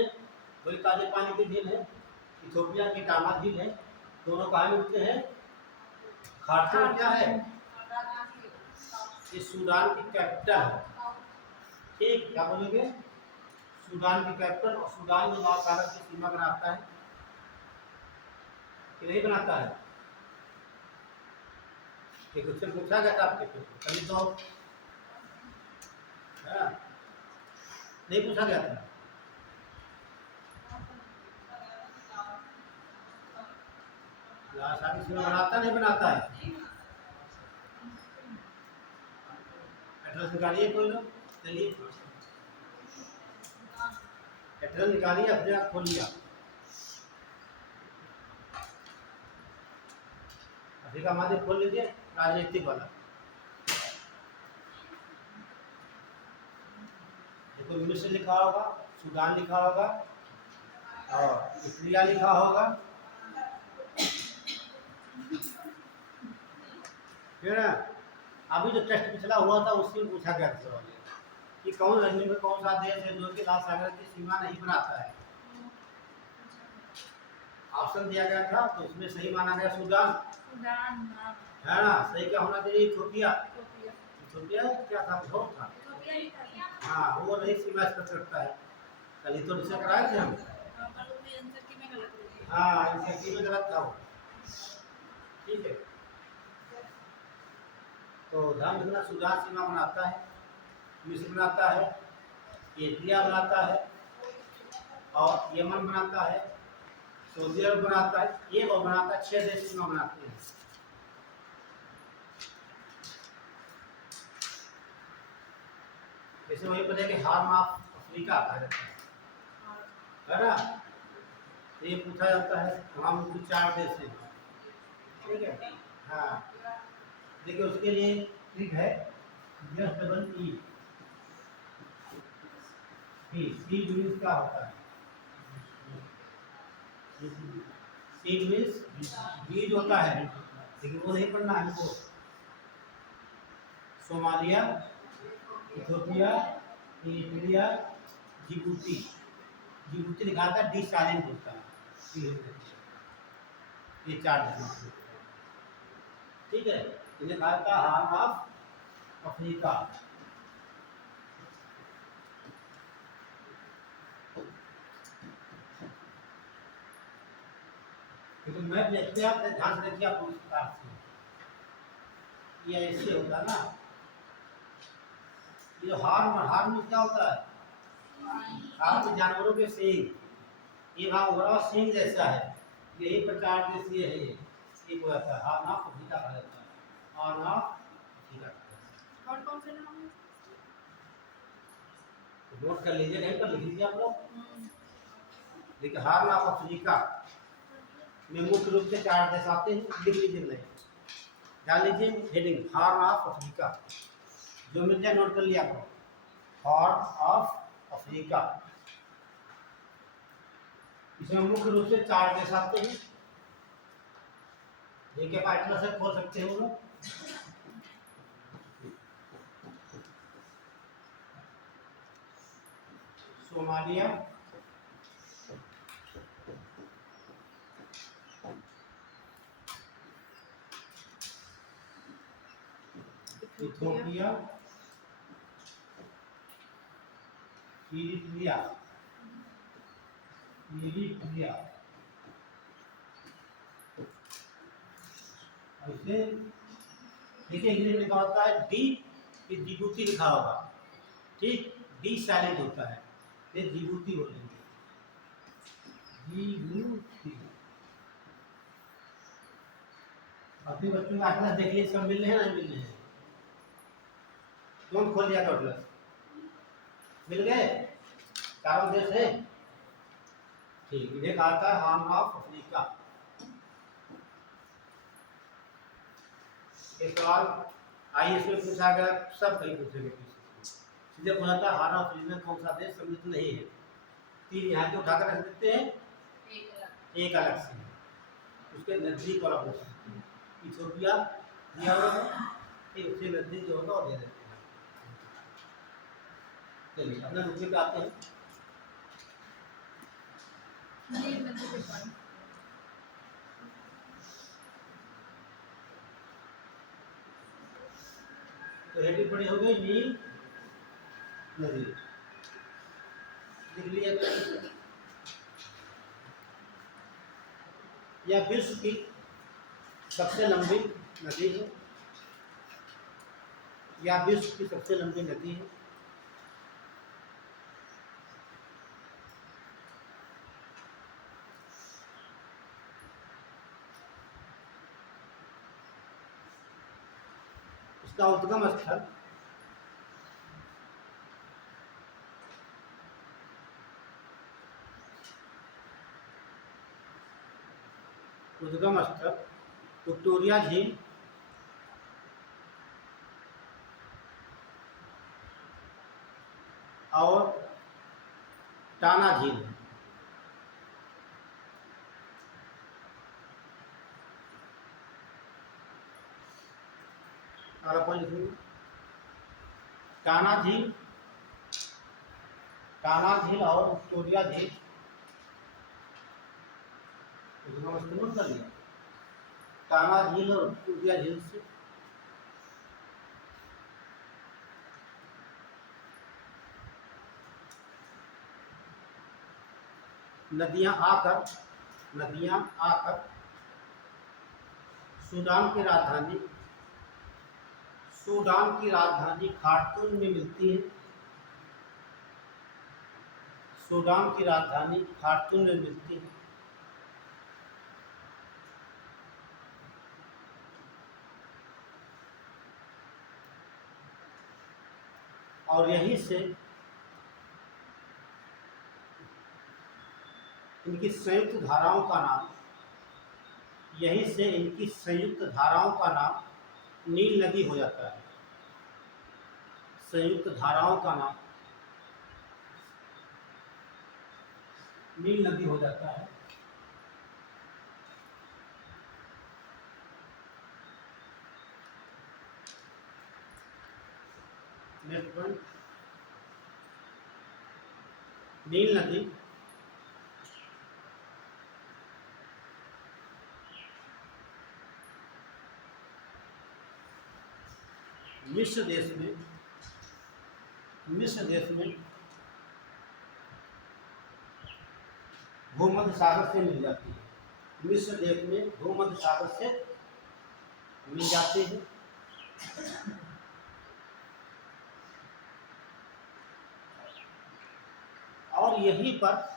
बड़ी ताजे पानी की झील है। इथियोपिया की टाना झील है। दोनों कहाँ मिलते हैं? खार्तूम क्या है? ये सूडान की कैपिटल है। ठीक, क्या बोलेंगे? सूडान की कैपिटल। और सूडान जो महासागर की सीमा बनाता है कि नहीं बनाता है? ये क्वेश्चन पूछा गया था आपके कभी तो है? नहीं पूछा गया था। महासागर की सीमा बनाता नहीं बनाता है? एड्रेस निकालिए कोई लोग, चलिए एड्रेस निकालिए, अपने आप खोल लिया। अफ्रीका महाद्वीप खोल लीजिए, राजनीतिक वाला। देखो मिस्र लिखा होगा, सूडान लिखा होगा, और इथोपिया लिखा होगा, ठीक है। अभी जो टेस्ट पिछला हुआ था उससे पूछा गया था सवाल कि कौन रजनी में कौन सा देश है जो कि लाल सागर की सीमा नहीं बनाता है। ऑप्शन दिया गया था तो उसमें सही माना गया सूडान, है ना। सही क्या होना चाहिए? इथियोपिया। इथियोपिया क्या था, बहुत था। इथियोपिया ही था। हाँ वो नहीं सीमा स्पष्ट रखता है, कल ही तो डिस्कस कराए थे हम। पर उसमें आंसर की में गलत हो गई। हाँ इनसेक्टिव में गलत था वो, ठीक है। तो ध्यान रखना, सूडान सीमा बनाता है, मिस्र बनाता है, एथियोपिया बनाता है, और यमन बनाता है, सऊदी अरब बनाता है, ये वो बनाता है, 6 देश सीमा बनाते हैं। जैसे वही पता है कि हार्न ऑफ अफ्रीका कहा जाता है ना। तो ये पूछा जाता है, वहाँ मुख्य 4 देश हैं, ठीक है। हाँ देखिए उसके लिए ट्रिक है, yes double E, C means क्या होता है, सी मीन्स बीज होता है, लेकिन वो नहीं पढ़ना है हमको। Somalia, Ethiopia, Eritrea, Djibouti, Djibouti लिखा था, डी साइलेंट होता है, ये 4 देश, ठीक है। इन्हें कहा था हार्न ऑफ अफ्रीका। क्योंकि मैप देखते हैं आप, ध्यान से देखिए आप उस प्रकार से, ये ऐसे होता है ना, ये हार्न में क्या होता है, हार्न में जानवरों के सींग, ये भाग हो रहा है सींग जैसा है, यही प्रकार जैसी है ये, एक हो जाता है हार्न ऑफ अफ्रीका कहा जाता है, हार्न ऑफ अफ्रीका। और कौन से नाम है? तो नोट कर लीजिए, कहीं पर लिख लीजिए आप लोग। देखिए हार्न ऑफ अफ्रीका में मुख्य रूप से 4 देश आते हैं, लिख लीजिए, नहीं ध्यान लीजिए, हेडिंग हार्न ऑफ अफ्रीका, जो मिल जाए नोट कर लिया करो, हॉर्न ऑफ अफ्रीका, इसमें मुख्य रूप से 4 देश आते हैं। देखिए पार्टनर से खोल सकते हो लोग, सोमालिया, इथियोपिया, इरिट्रिया, इरिट्रिया, ऐसे देखिए इंग्लिश में लिखा होता है डी, ये जिबूती लिखा होगा, ठीक, डी साइलेंट होता है, ये जिबूती बोलेंगे, जिबूती। अपने बच्चों का अटलस देखिए, सब मिल रहे हैं नहीं मिल रहे हैं, कौन खोल दिया था अटलस, मिल गए, चारों देश है, ठीक। इन्हें कहा था हार्न ऑफ अफ्रीका। एक सवाल आईएएस में पूछा गया, सब कहीं पूछेंगे, सीधे पूछा था हार्न ऑफ अफ्रीका में कौन सा देश सम्मिलित नहीं है, 3 यहाँ के उठाकर रख देते हैं, एक अलग से उसके नजदीक वाला पूछ सकते हैं, इथियोपिया दिया होगा, ठीक, उससे नजदीक जो होगा वो दे देते हैं। चलिए अपना रुपये पे आते हैं। तो हेडिंग पड़ी हो गई नील नदी, लिख लिया, यह विश्व की सबसे लंबी नदी है, यह विश्व की सबसे लंबी नदी है, इसका उद्गम स्थल विक्टोरिया झील और टाना झील है। टाना झील और विक्टोरिया झील, इस्तेमाल कर लिया, टाना झील और विक्टोरिया झील से नदियां आकर सूडान की राजधानी खार्तूम में मिलती है। सूडान की राजधानी खार्तूम में मिलती है। और यहीं से इनकी संयुक्त धाराओं का नाम नील नदी हो जाता है। संयुक्त धाराओं का नाम नील नदी हो जाता है। नेक्स्ट पॉइंट, नील नदी मिस्र देश में भूमध्य सागर से मिल जाती है। मिस्र देश में भूमध्य सागर से मिल जाती है। और यहीं पर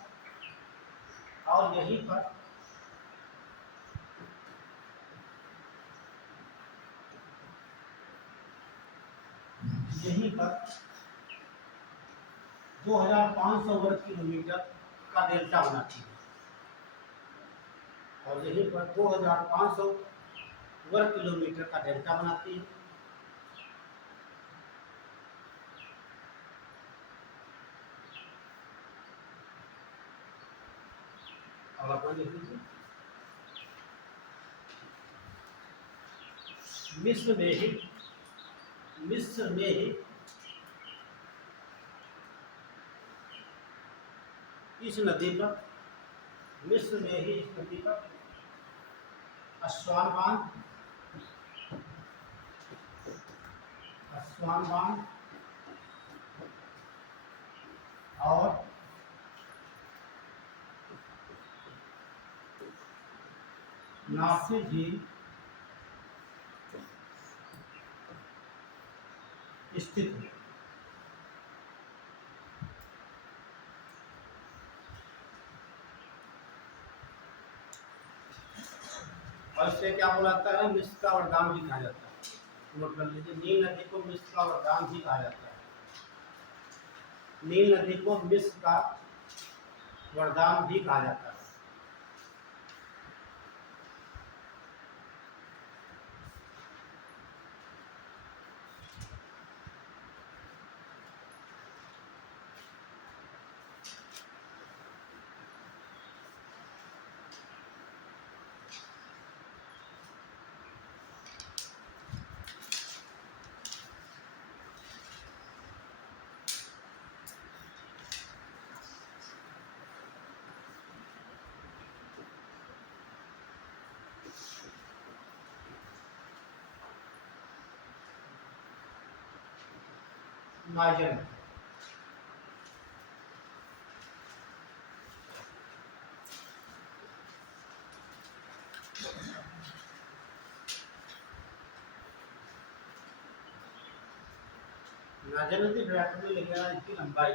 यहीं पर 2500 वर्ग किलोमीटर का डेल्टा बनाती है। और यहीं पर 2500 वर्ग किलोमीटर का डेल्टा बनाती है। अब अपन देख लीजिए, मिस्र में ही इस नदी पर अस्वान बांध और नासिर झील स्थित है। और इसे क्या बुलाता है? मिस्र का वरदान भी कहा जाता है। नोट कर लीजिए, नील नदी को मिस्र का वरदान भी कहा जाता है। नील नदी को मिस्र का वरदान भी कहा जाता है। नाइजर नदी ब्रैकेट में लिखा है इसकी लंबाई।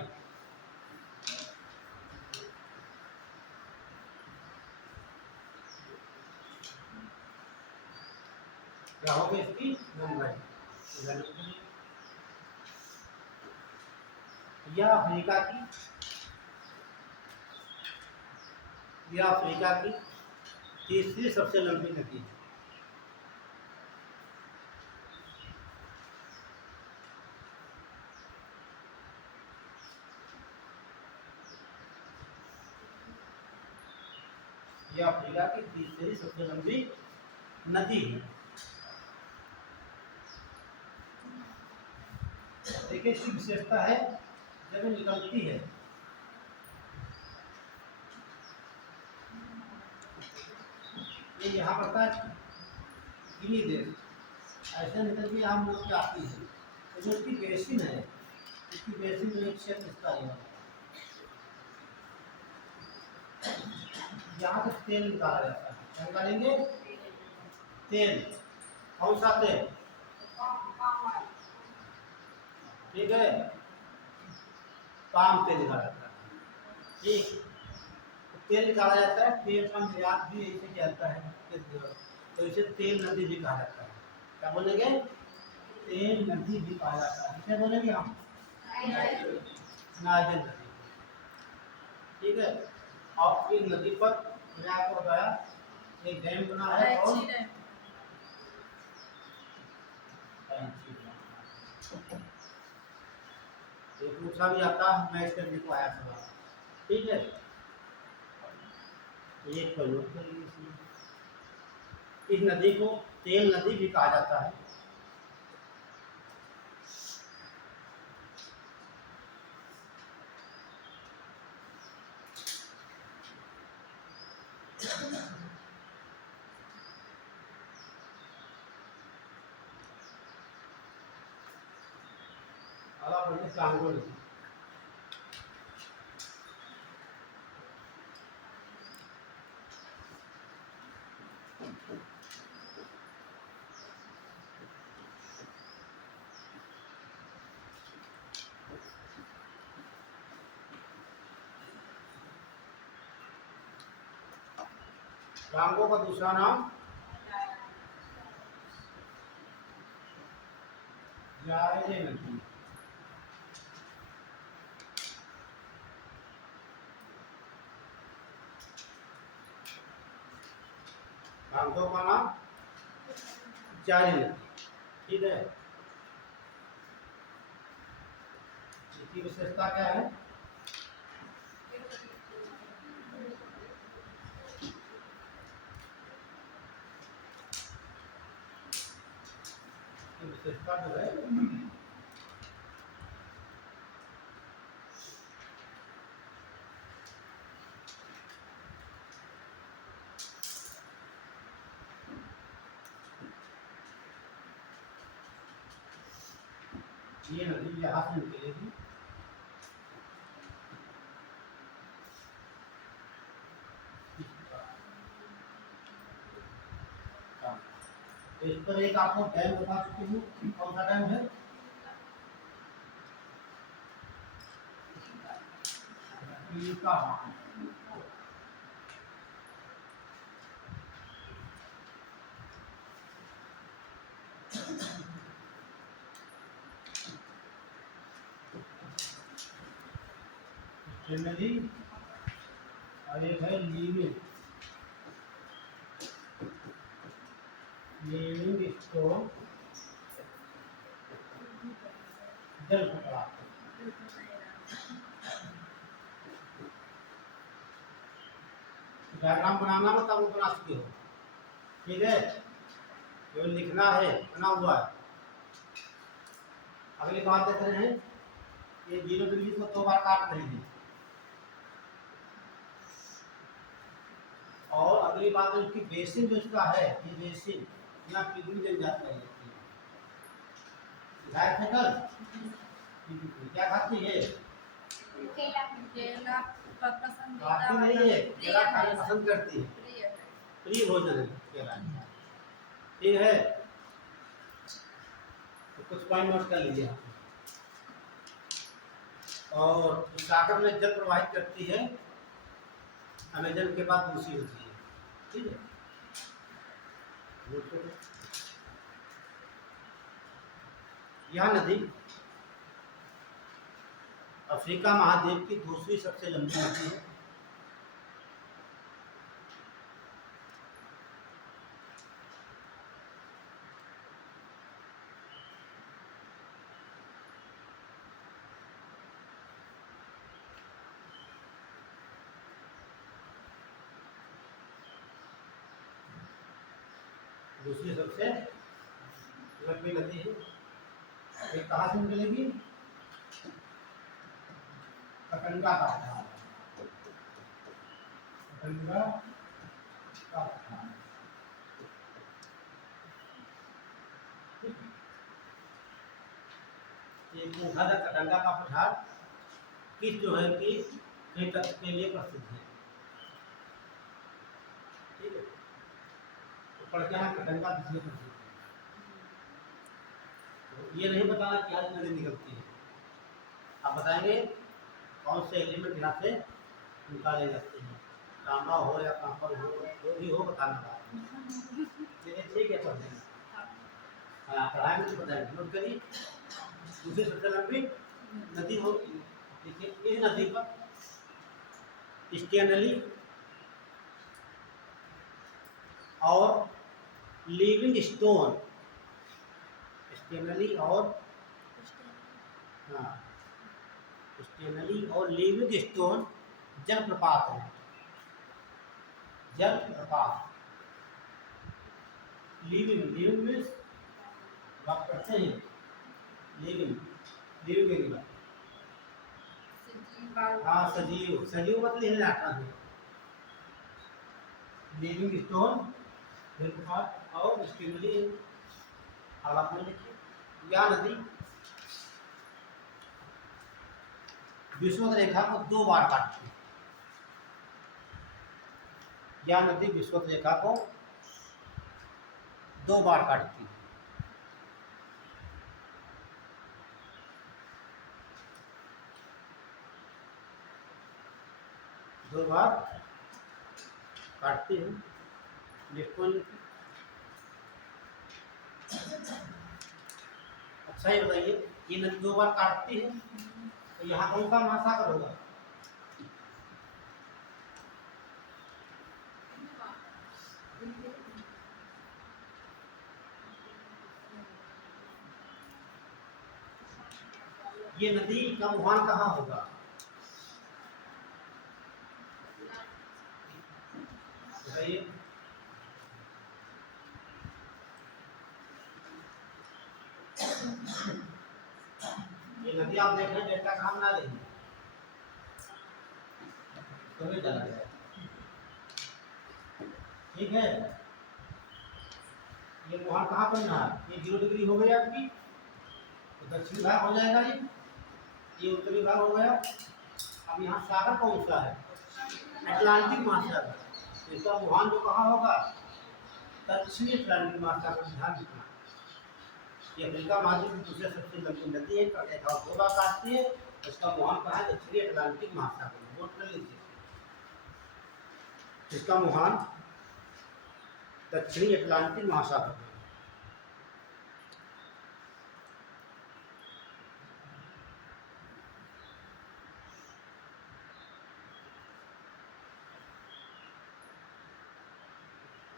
क्या होगी इसकी लंबाई? यह अफ्रीका की तीसरी सबसे लंबी नदी है। यह अफ्रीका की तीसरी सबसे लंबी नदी है। देखिए, इसकी विशेषता है जब ये निकलती है ये यहाँ पड़ता है गिनी देश, ऐसे निकल के यहाँ मुड़ के आती है। तो जो इसकी बेसिन है, इसकी बेसिन में एक क्षेत्र इसका है। यहाँ से तेल निकाला जाता है। क्या निकालेंगे? तेल। कौन सा तेल? ठीक है, पाम तेल निकाला जाता है। ठीक, तो तेल निकाला जाता है, तेल का निर्यात भी ऐसे किया जाता है, तो इसे तेल नदी भी कहा जाता है। क्या बोलेंगे? तेल नदी भी कहा जाता है। क्या बोलेंगे हम? नाइजर नदी। ठीक है, और इस नदी पर मैंने आपको बताया एक डैम बना है और ये पूछा भी आता है, मैच करने को आया सवाल। ठीक है, ये प्रयोग करेंगे इसमें। इस नदी को तेल नदी भी कहा जाता है। कांगो नदी। कांगो का दूसरा नाम जायरे नदी। कांगो का नाम जायरे नदी। ठीक है, इसकी विशेषता क्या है? विशेषता जो है ये नदी यहाँ से निकलेगी, इस पर एक आपको डैम बता चुकी हूँ। कौन सा डैम है? का नदी और एक है लीविंग स्टोन जल कपड़ा। डायग्राम बनाना हो तब वो बना सकते हो। ठीक है, केवल लिखना है, बना हुआ है। अगली बात देख रहे हैं, ये 0 डिग्री को 2 बार काट रहे हैं। और अगली बात है उसकी बेसिन जो इसका है, ये बेसिन यहाँ पिघल जल जाता है। गाय फेकल क्या खाती है? केला खाती नहीं है, केला खाना पसंद करती है, प्रिय भोजन है केला। ठीक है, तो कुछ पॉइंट नोट कर लीजिए। और सागर में जल प्रवाहित करती है, अमेजन के बाद दूसरी होती है। ठीक है, यह नदी अफ्रीका महाद्वीप की दूसरी सबसे लंबी नदी है। दूसरी सबसे लंबी नदी है। ये कहाँ से निकलेगी? कटंगा का पठार। कटंगा का पठार। ये पूछा था कटंगा का पठार किस जो है कि के लिए प्रसिद्ध है। ठीक है, तो पढ़ के आना गंगा दूसरे प्रसिद्ध है। तो ये नहीं बताना कि आज नदी निकलती है, आप बताएंगे कौन से एलिमेंट यहाँ से निकाले जाते हैं, तांबा हो या कांपर हो, जो भी हो बताना बात में। चलिए ठीक है, पढ़ देंगे। हाँ, पढ़ाई में तो बताएंगे, नोट करिए। दूसरी सबसे लंबी नदी हो, देखिए इस नदी पर स्टेनली और लिविंग स्टोन, स्टेनली और हाँ स्टेनली और लिविंग स्टोन जलप्रपात है, जलप्रपात। लिविंग, लिविंग मीन्स बात करते हैं, लिविंग, लिविंग एनिमल, हाँ सजीव, सजीव मतलब हिल जाता है। लिविंग स्टोन जलप्रपात और स्टेनली, अब आप लिखिए यह नदी विषुवत रेखा को 2 बार काटती है, यह नदी विषुवत रेखा को 2 बार काटती है। दो बार काटती है, लिखो। अच्छा ये बताइए, ये नदी 2 बार काटती है, तो यहाँ कौन सा महासागर होगा? ये नदी का मुहान कहाँ होगा? बताइए। ये नदी आप देख रहे हैं, डेल्टा काम ना लेंगे तो भी चला जाए, ठीक है। ये मुहान कहाँ पर रहा? ये 0 डिग्री हो गई आपकी, तो दक्षिण भाग हो जाएगा, ये उत्तरी भाग हो गया। अब यहाँ सागर कौन सा है? अटलांटिक महासागर। तो इसका मुहान जो कहाँ होगा? दक्षिणी अटलांटिक महासागर। ध्यान रखना, ये अफ्रीका महाद्वीप की दूसरी सबसे लंबी नदी है, रेखा 2 बार काटती है, इसका मुहान कहाँ है? दक्षिणी अटलांटिक महासागर। नोट कर लीजिए, इसका मुहान दक्षिणी अटलांटिक महासागर है।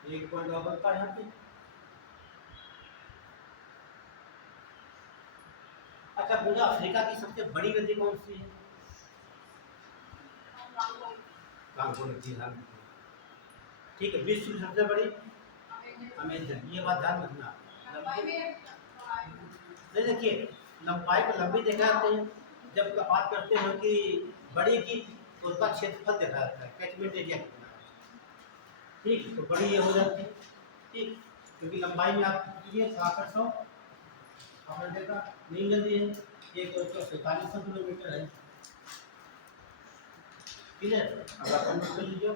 एक पॉइंट और बनता है यहाँ पे। अच्छा पूरा अफ्रीका की सबसे बड़ी नदी कौन सी है? कांगो नदी। ठीक है, विश्व की सबसे बड़ी अमेजन, ये बात ध्यान रखना। नहीं देखिए, लंबाई को लंबी देखा जाते हैं, जब बात करते हैं कि बड़ी की तो उसका क्षेत्रफल देखा जाता है, कैचमेंट एरिया कितना है। ठीक, तो बड़ी ये हो जाती है, ठीक, क्योंकि लंबाई में आप कीजिए 6700 आपने देखा, नील नदी है ये 247 किलोमीटर है, ठीक है। अब आप नोट कर लीजिए,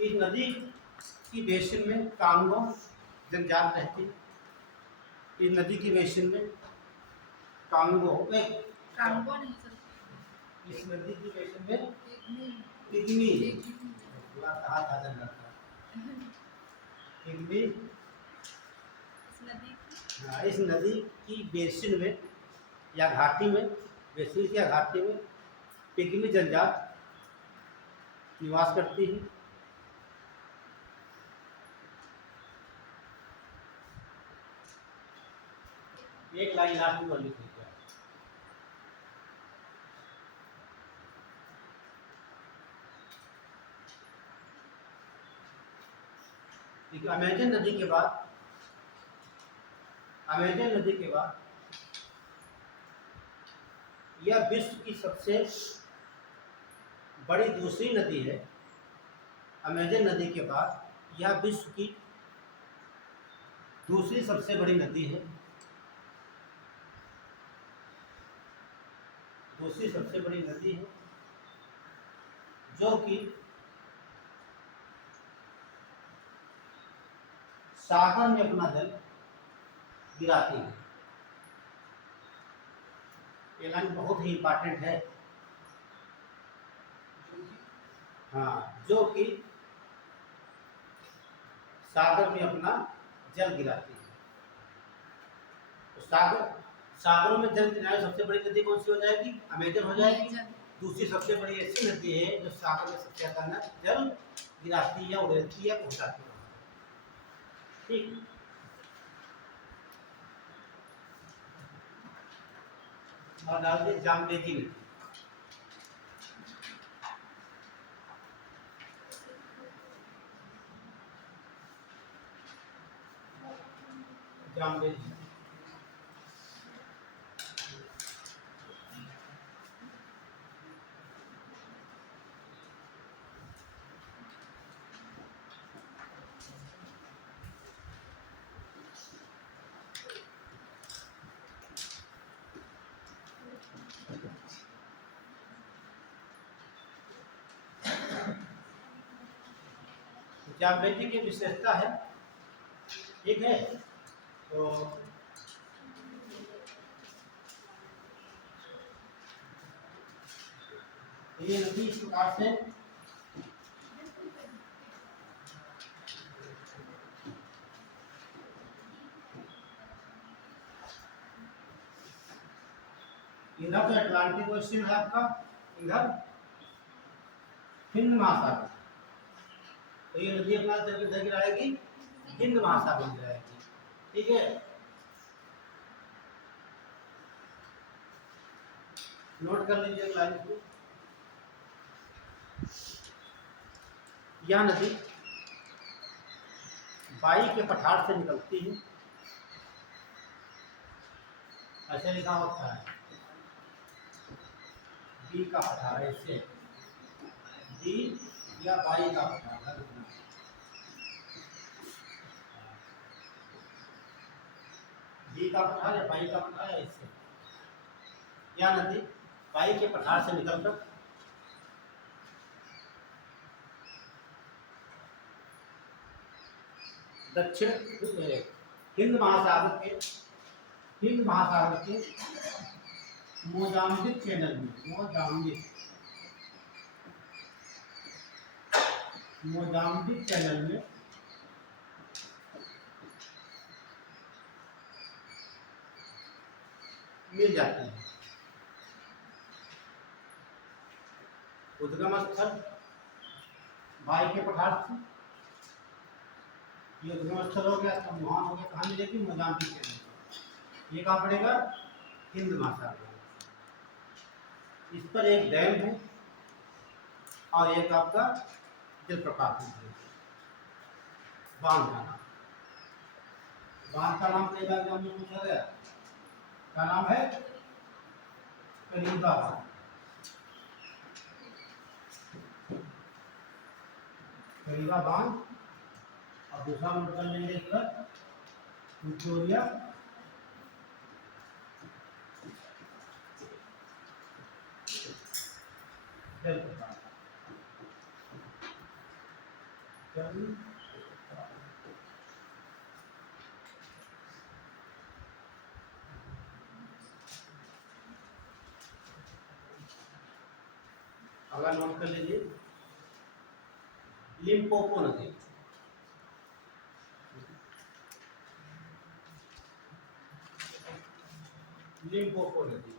इस नदी की बेसिन में कांगो जनजात रहती है। इस नदी की बेसिन में कांगो कांगो नहीं सर, इस नदी की बेसिन में पिग्मी, पूरा कहा था जनजात, पिग्मी, इस नदी की बेसिन में या घाटी में, बेसिन या घाटी में पिग्मी जनजात निवास करती है। एक लाइन लास्ट में लिख लीजिए, देखिए अमेजन नदी के बाद, अमेजन नदी के बाद यह विश्व की सबसे बड़ी दूसरी नदी है। अमेजन नदी के बाद यह विश्व की दूसरी सबसे बड़ी नदी है, दूसरी सबसे बड़ी नदी है। जो कि सागर में अपना जल गिराती है। ये लाइन बहुत ही इंपॉर्टेंट है। हाँ, जो कि सागर में अपना जल गिराती है। तो सागरों में जल गिराने सबसे बड़ी नदी कौन सी हो जाएगी? अमेजन हो जाएगी। दूसरी सबसे बड़ी ऐसी नदी है जो सागर में सबसे ज्यादा जल गिराती है, उड़ेलती है, पहुंचाती है। ठीक, और डाल दिए जाम्बेजी नदी। जाम्बेजी जाम्बेजी की विशेषता है, ठीक है। तो ये नदी इस प्रकार से इधर तो अटलांटिक ओशियन है आपका, इधर हिंद महासागर। तो ये नदी अपना जल किधर गिराएगी? हिंद महासागर में गिराएगी, ठीक है। नोट कर लीजिए लाइन को। यह नदी बाई के पठार से निकलती है, ऐसे लिखा होता है बी का पठार, ऐसे बी या बाई का पठार, बी का पठार या बाई का पठार, ऐसे। यह नदी बाई के पठार से निकलकर दक्षिण हिंद महासागर के मोजाम्बिक चैनल में, मोजाम्बिक चैनल में मिल जाती है। उद्गम स्थल बाई के पठार से, ये उद्गम स्थल हो गया। तो वहां हो गया, कहाँ मिलेगी? Mozambique channel. ये कहाँ पड़ेगा? हिंद महासागर। इस पर एक डैम है और एक आपका जलप्रपात है, बांध का नाम। बांध का नाम कई बार एग्जाम में पूछा गया। क्या नाम है? करीबा बांध। करीबा बांध। और दूसरा नोट कर लेंगे इधर विक्टोरिया जलप्रपात। अगला नोट कर लीजिए लिम्पोपो नदी। लिम्पोपो नदी,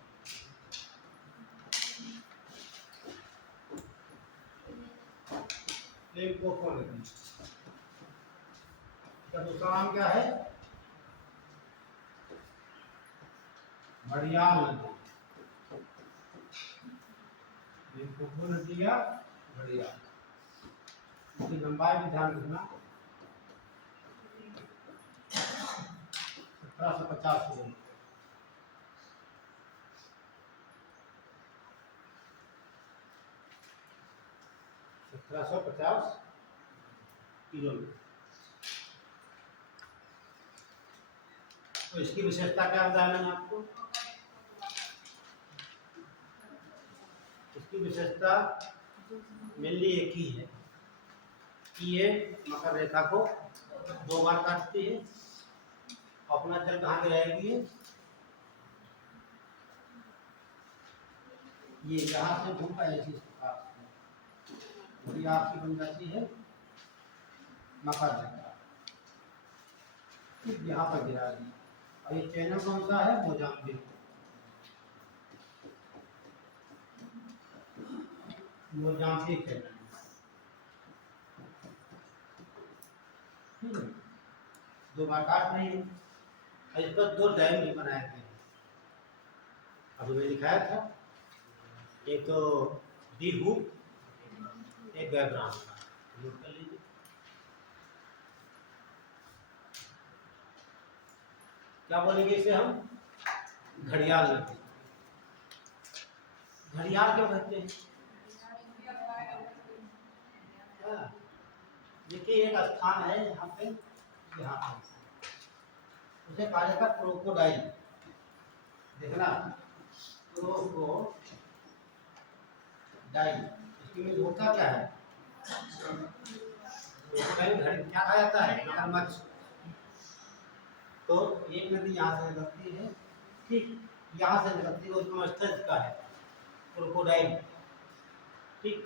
लिम्पोपो नदी का दूसरा नाम क्या है? घड़ियाल नदी। लिम्पोपो नदी या घड़ियाल, इसकी लंबाई भी ध्यान रखना 1750 किलोमीटर। 1750 किलोमीटर। तो इसकी विशेषता क्या बताया मैंने आपको? इसकी विशेषता मेनली एक ही है कि ये मकर रेखा को 2 बार काटती है। अपना जल कहाँ गिराएगी? ये यहाँ से घूम पाए ऐसी आपकी बन जाती है मकर रेखा, फिर यहाँ पर गिरा दी। और ये चैनल कौन सा है? मोजाम्बिक। Mozambique channel. दो बार काट रही है। इस पर 2 डैम भी बनाए गए हैं। अभी मैं दिखाया था, एक तो बिहू, एक बैकग्राउंड का नोट कर लीजिए। क्या बोलेंगे इसे हम? घड़ियाल नदी। घड़ियाल क्यों कहते हैं? देखिए एक स्थान है यहाँ पे, यहाँ पे उसे कहा जाता है क्रोकोडाइल। देखना, क्रोकोडाइल, इसकी मीनिंग होता क्या है? क्रोकोडाइल क्या कहा जाता है? मगरमच्छ। तो एक नदी यहाँ से निकलती है, ठीक, यहाँ से निकलती है, उसका मस्तिष्क का है क्रोकोडाइल, ठीक।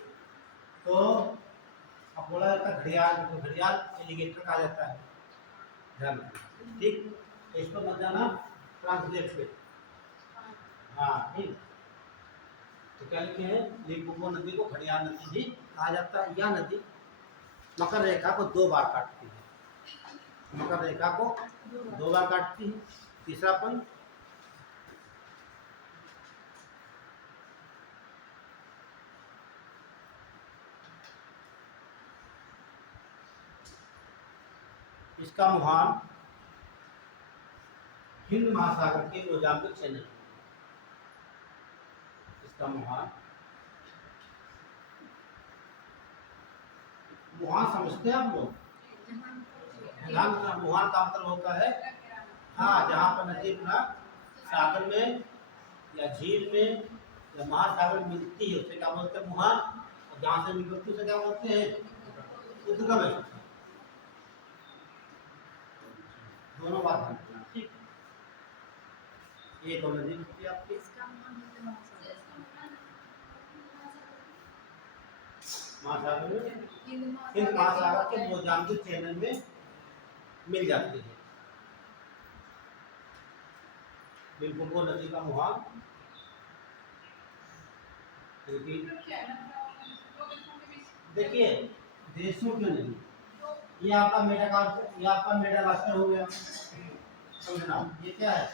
तो अब बोला जाता है घड़ियाल, तो घड़ियाल एलिगेटर कहा जाता है, ध्यान, ठीक। तो इसको मत जाना ट्रांसलेट पे, हाँ, ठीक। तो क्या लिखे हैं? लिम्पोपो नदी को घड़ियाल नदी भी कहा जाता है। यह नदी मकर रेखा को 2 बार काटती है। मकर रेखा को 2 बार काटती है। तीसरा पॉइंट, इसका मुहान हिंद महासागर के मोजाम्बिक चैनल, इसका मुहान, मुहान समझते हैं आप लोग? मुहान का मतलब होता है, हाँ, जहाँ पर नदी अपना सागर में या झील में या महासागर में मिलती है उसे क्या बोलते हैं? मुहान। और जहाँ से निकलती है उसे क्या बोलते हैं? उद्गम है। दोनों बात है, ठीक। ये कौन नदी होती है आपकी? महासागर में, हिंद महासागर के मोजाम्बिक चैनल में मिल जाती है। लिम्पोपो नदी का मुहान, देखिए देशों के नहीं, ये आपका मेडागास्कर हो गया, समझना। ये क्या है?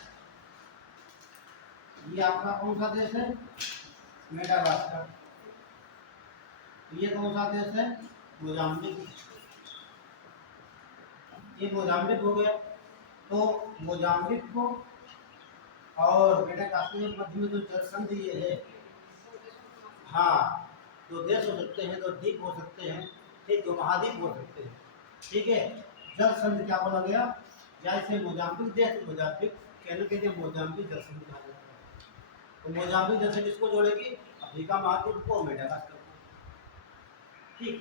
ये आपका कौन सा देश है? मेडागास्कर। ये कौन सा देश है? मोजाम्बिक। ये मोजाम्बिक हो गया। तो मोजाम्बिक को और मेडागास्कर के मध्य में जो जल संधि ये है, हाँ, तो देश हो सकते हैं, तो द्वीप हो सकते हैं, ठीक, तो महाद्वीप हो सकते हैं, ठीक है। जल संधि क्या बोला गया? जैसे मोजाम्बिक देश, मोजाम्बिक कहने के लिए मोजाम्बिक जल संधि कहा जाता है। तो मोजाम्बिक जैसे किसको जोड़ेगी? अफ्रीका महाद्वीप को, मेडागास्कर को, ठीक।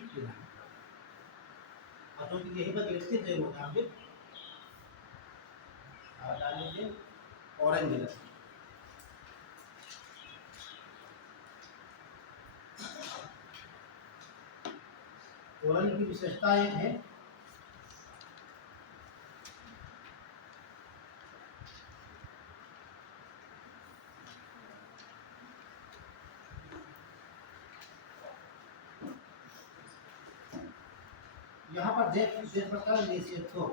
और तो यही पर स्थित है मोजाम्बिक, डालिए ऑरेंज कलर। ऑरेंज की विशेषता एक है, यहाँ पर देश पड़ता है लेसेथो,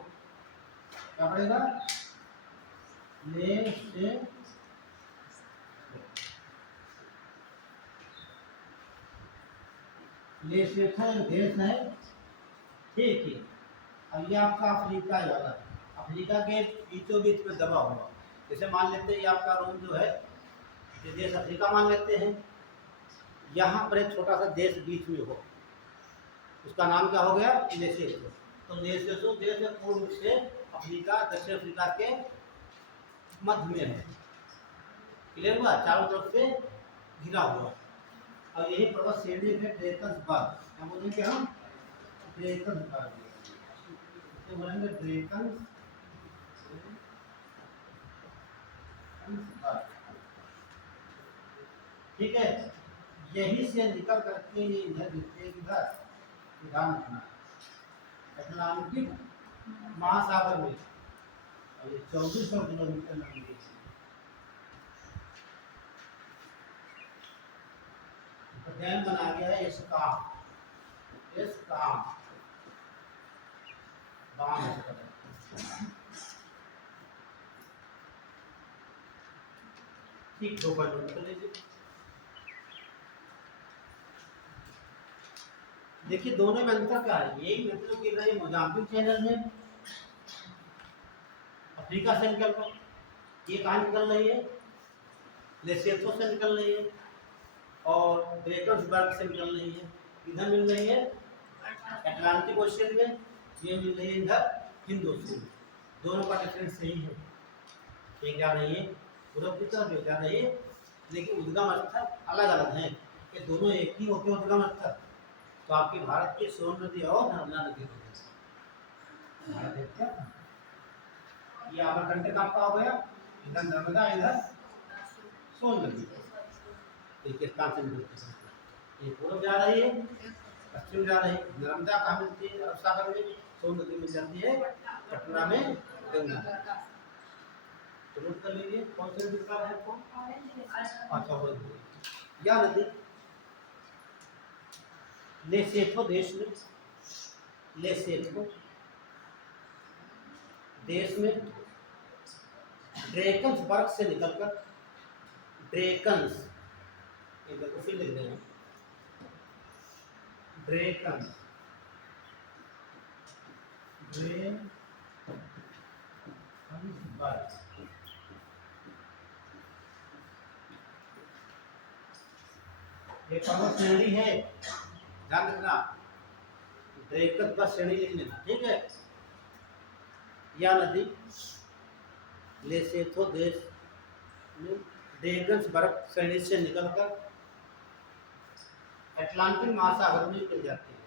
क्या पड़ेगा? लेसेथो देश है, ठीक है। अब ये आपका अफ्रीका वाला, अफ्रीका के बीचों बीच में दबा हुआ, जैसे मान लेते हैं ये आपका रोम जो है, ये देश अफ्रीका मान लेते हैं। यहाँ पर एक छोटा सा देश बीच में हो, उसका नाम क्या हो गया? लेसेथो। तो लेसेथो देश पूर्व से अफ्रीका, दक्षिण अफ्रीका के मध्य में है, क्लियर हुआ? चारों तरफ से घिरा हुआ, और यही पर्वत श्रेणी है ड्रेकन्सबर्ग, क्या बोलेंगे हम? ड्रेकन्सबर्ग, तो बोलेंगे ड्रेकन्सबर्ग। ठीक है, यही से निकल करके ये इधर दिखते इधर ध्यान रखना, अटलांटिक महासागर में, और ये 2400 किलोमीटर लंबी है। डैम बना गया है एस्काम, एस्काम बांध। ठीक, दो बार नोट कर लीजिए। देखिए दोनों में अंतर क्या है, यही मतलब कि ये मोजाम्बिक चैनल है, अफ्रीका से निकल कर ये कहाँ निकल रही है, लेसेथो से निकल रही है, और ड्रेकन्सबर्ग से निकल रही है। इधर मिल रही है अटलांटिक ओशियन में, ये मिल रही है इधर हिंद ओशियन में। दोनों का डिफरेंस यही है, एक जा रही है पूर्व की तरफ, एक जा रही है, लेकिन उद्गम स्थल अलग अलग हैं। ये दोनों एक ही होते हैं उद्गम स्थल। तो आपकी भारत की सोन नदी और नर्मदा नदी होती है। ये आवर्तन आपका हो गया, इधर नर्मदा, इधर सोन नदी। एक स्थान से निकलती है, ये पूर्व जा रही है, पश्चिम जा रही है। नर्मदा कहाँ मिलती है? अरब सागर में। सोन नदी मिल जाती है पटना में, गंगा। तो नोट कर लीजिए कौन से नदी का है आपको? अच्छा, हो यह नदी लेसेथो देश में, लेसेथो देश में ड्रेकन्सबर्ग से निकलकर, ड्रेकन्स, ये देखो फिर लिख रहे हैं ड्रेकन्स, ड्रेकन्सबर्ग, ये पर्वत श्रेणी है, ध्यान रखना, ड्रेकन्सबर्ग श्रेणी लिख लेना, ठीक है। यह नदी लेसेथो देश में ड्रेकन्सबर्ग श्रेणी से निकलकर अटलांटिक महासागर में मिल जाती है,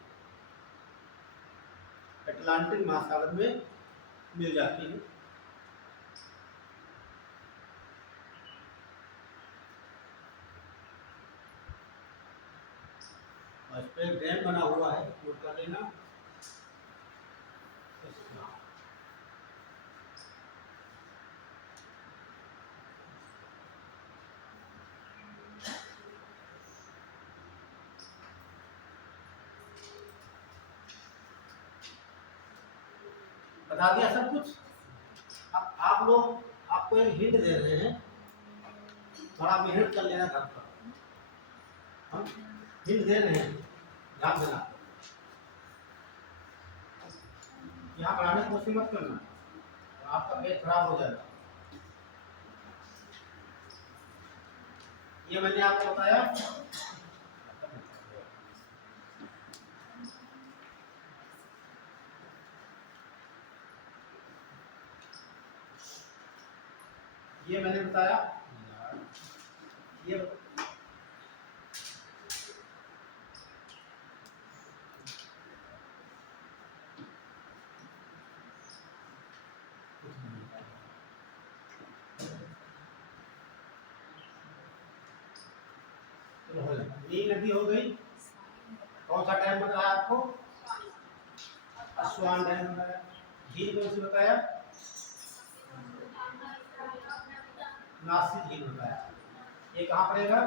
अटलांटिक महासागर में मिल जाती है। और इस पर डैम बना हुआ है, नोट कर लेना। बता दिया सब कुछ। अब आप लोग, आपको एक हिंट दे रहे हैं, थोड़ा मेहनत कर लेना घर पर। हम हिंट दे रहे हैं, ध्यान देना। यहाँ पढ़ाने की कोशिश मत करना, आपका पेट खराब हो जाएगा। ये मैंने आपको बताया, ये मैंने बताया, ये नील नदी हो गई। कौन सा डैम बताया आपको? अस्वान डैम बताया। झील कौन सी बताया? नासिक झील बताया। ये कहाँ पड़ेगा?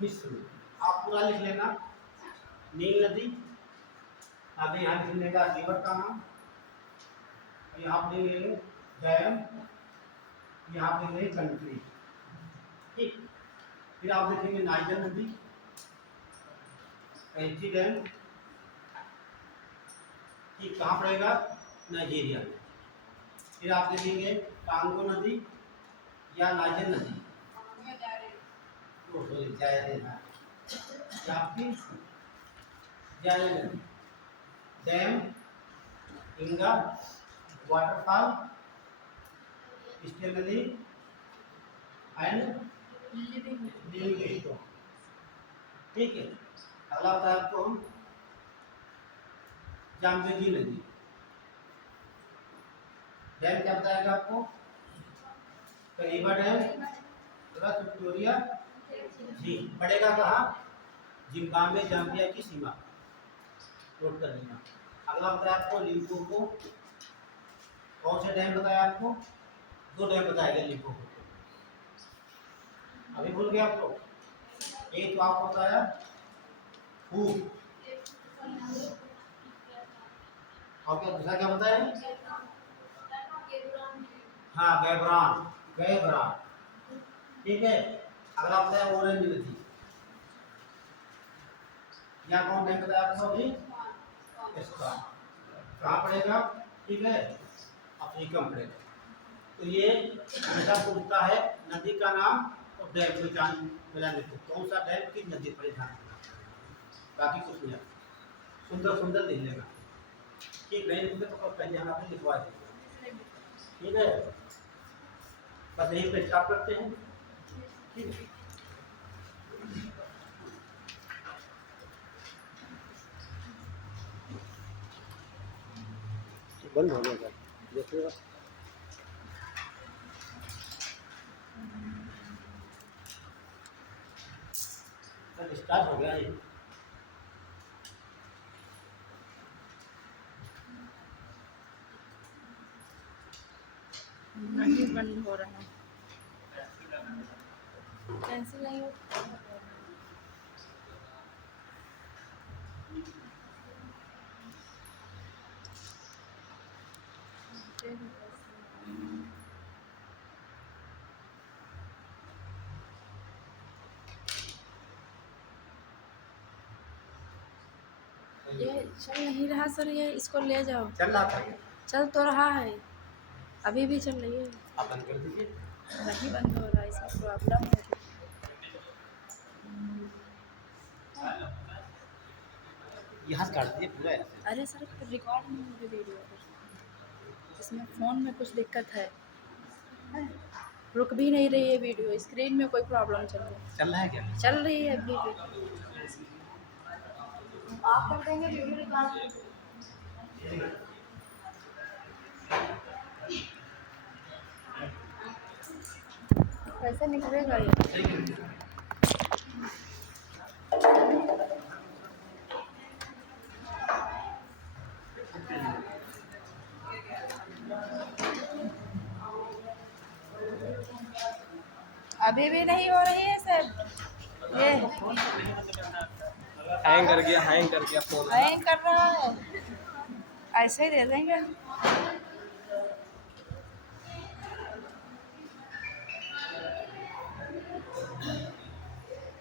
मिस्र में। आप पूरा लिख लेना, नील नदी, आगे यहाँ लिख लेगा रिवर का नाम, यहाँ पे ले लेंगे डैम, यहाँ पे ले कंट्री, ठीक। फिर आप देखेंगे नाइजर नदी, कैंची डैम, ठीक, कहाँ पड़ेगा? नाइजीरिया में। फिर आप देखेंगे कांगो नदी या नाइजर नदी, आपकी जायरे नदी, dam, Inga, waterfall, Stanley and Livingstone, ठीक है। अगला होता है आपको जामबेगी नदी। डैम क्या बताएगा आपको? करीबा डैम, रस विक्टोरिया झील। पड़ेगा कहाँ? जिम्बाब्वे जाम्बिया की सीमा नोट कर लेना। अगला बताया आपको लिम्पोपो। कौन से डैम बताया आपको? 2 डैम बताएगा लिम्पोपो। अभी भूल गए आप लोग। एक तो आपको बताया हू, और क्या दूसरा क्या बताया? हाँ, गैबरान, गैबरान। ठीक है। अगला बताया ऑरेंज नदी। यहाँ कौन डैम बताया आपको अभी? इसका कहाँ पड़ेगा? ठीक है, अफ्रीका में पड़ेगा। तो ये हमेशा पूछता है नदी का नाम और डैम को जान मिलाने को, कौन सा डैम किस नदी पर ध्यान देना, बाकी कुछ नहीं। सुंदर सुंदर लिख लेना। ठीक नहीं लिखते तो पहले हम आपने लिखवा देंगे। ठीक है, बस यही पे स्टार्ट करते हैं। ठीक है, बंद हो गया देखिएगा। स्टार्ट हो गया ये। नहीं बंद हो रहा है, कैंसिल नहीं हो। ये चल नहीं रहा सर, ये इसको ले जाओ। चल रहा था, चल तो रहा है, अभी भी चल रही है। आप बंद कर दीजिए। नहीं बंद हो रहा है, इसमें प्रॉब्लम है। यहाँ से काट दीजिए पूरा ऐसे। अरे सर रिकॉर्ड नहीं हो रही वीडियो, इसमें फ़ोन में कुछ दिक्कत है, रुक भी नहीं रही है वीडियो, स्क्रीन में कोई प्रॉब्लम चल रही है। चल रहा है क्या? चल रही है अभी भी। आप कर देंगे वीडियो रिकॉर्ड? कैसे निकलेगा ये? अभी भी नहीं हो रही है सर, ये हैंग कर गया फोन। हैंग कर रहा है, ऐसे ही दे देंगे।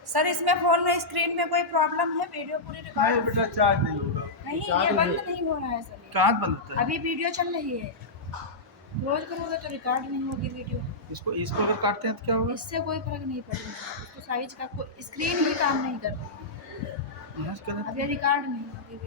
सर इसमें फ़ोन में स्क्रीन में कोई प्रॉब्लम है? वीडियो पूरी नहीं रिकॉर्ड बेटा, चार्ज नहीं होगा। नहीं, ये बंद नहीं हो रहा है सर, ये चार्ज बंद होता है। अभी वीडियो चल रही है, क्लोज करोगे तो रिकॉर्ड नहीं होगी वीडियो। इसको अगर काटते हैं तो क्या होगा? इससे कोई फर्क नहीं पड़ेगा, इसको साइज का कोई स्क्रीन ही काम नहीं करती, यहाँ से करें अब ये रिकॉर्ड नहीं होगी वीडियो।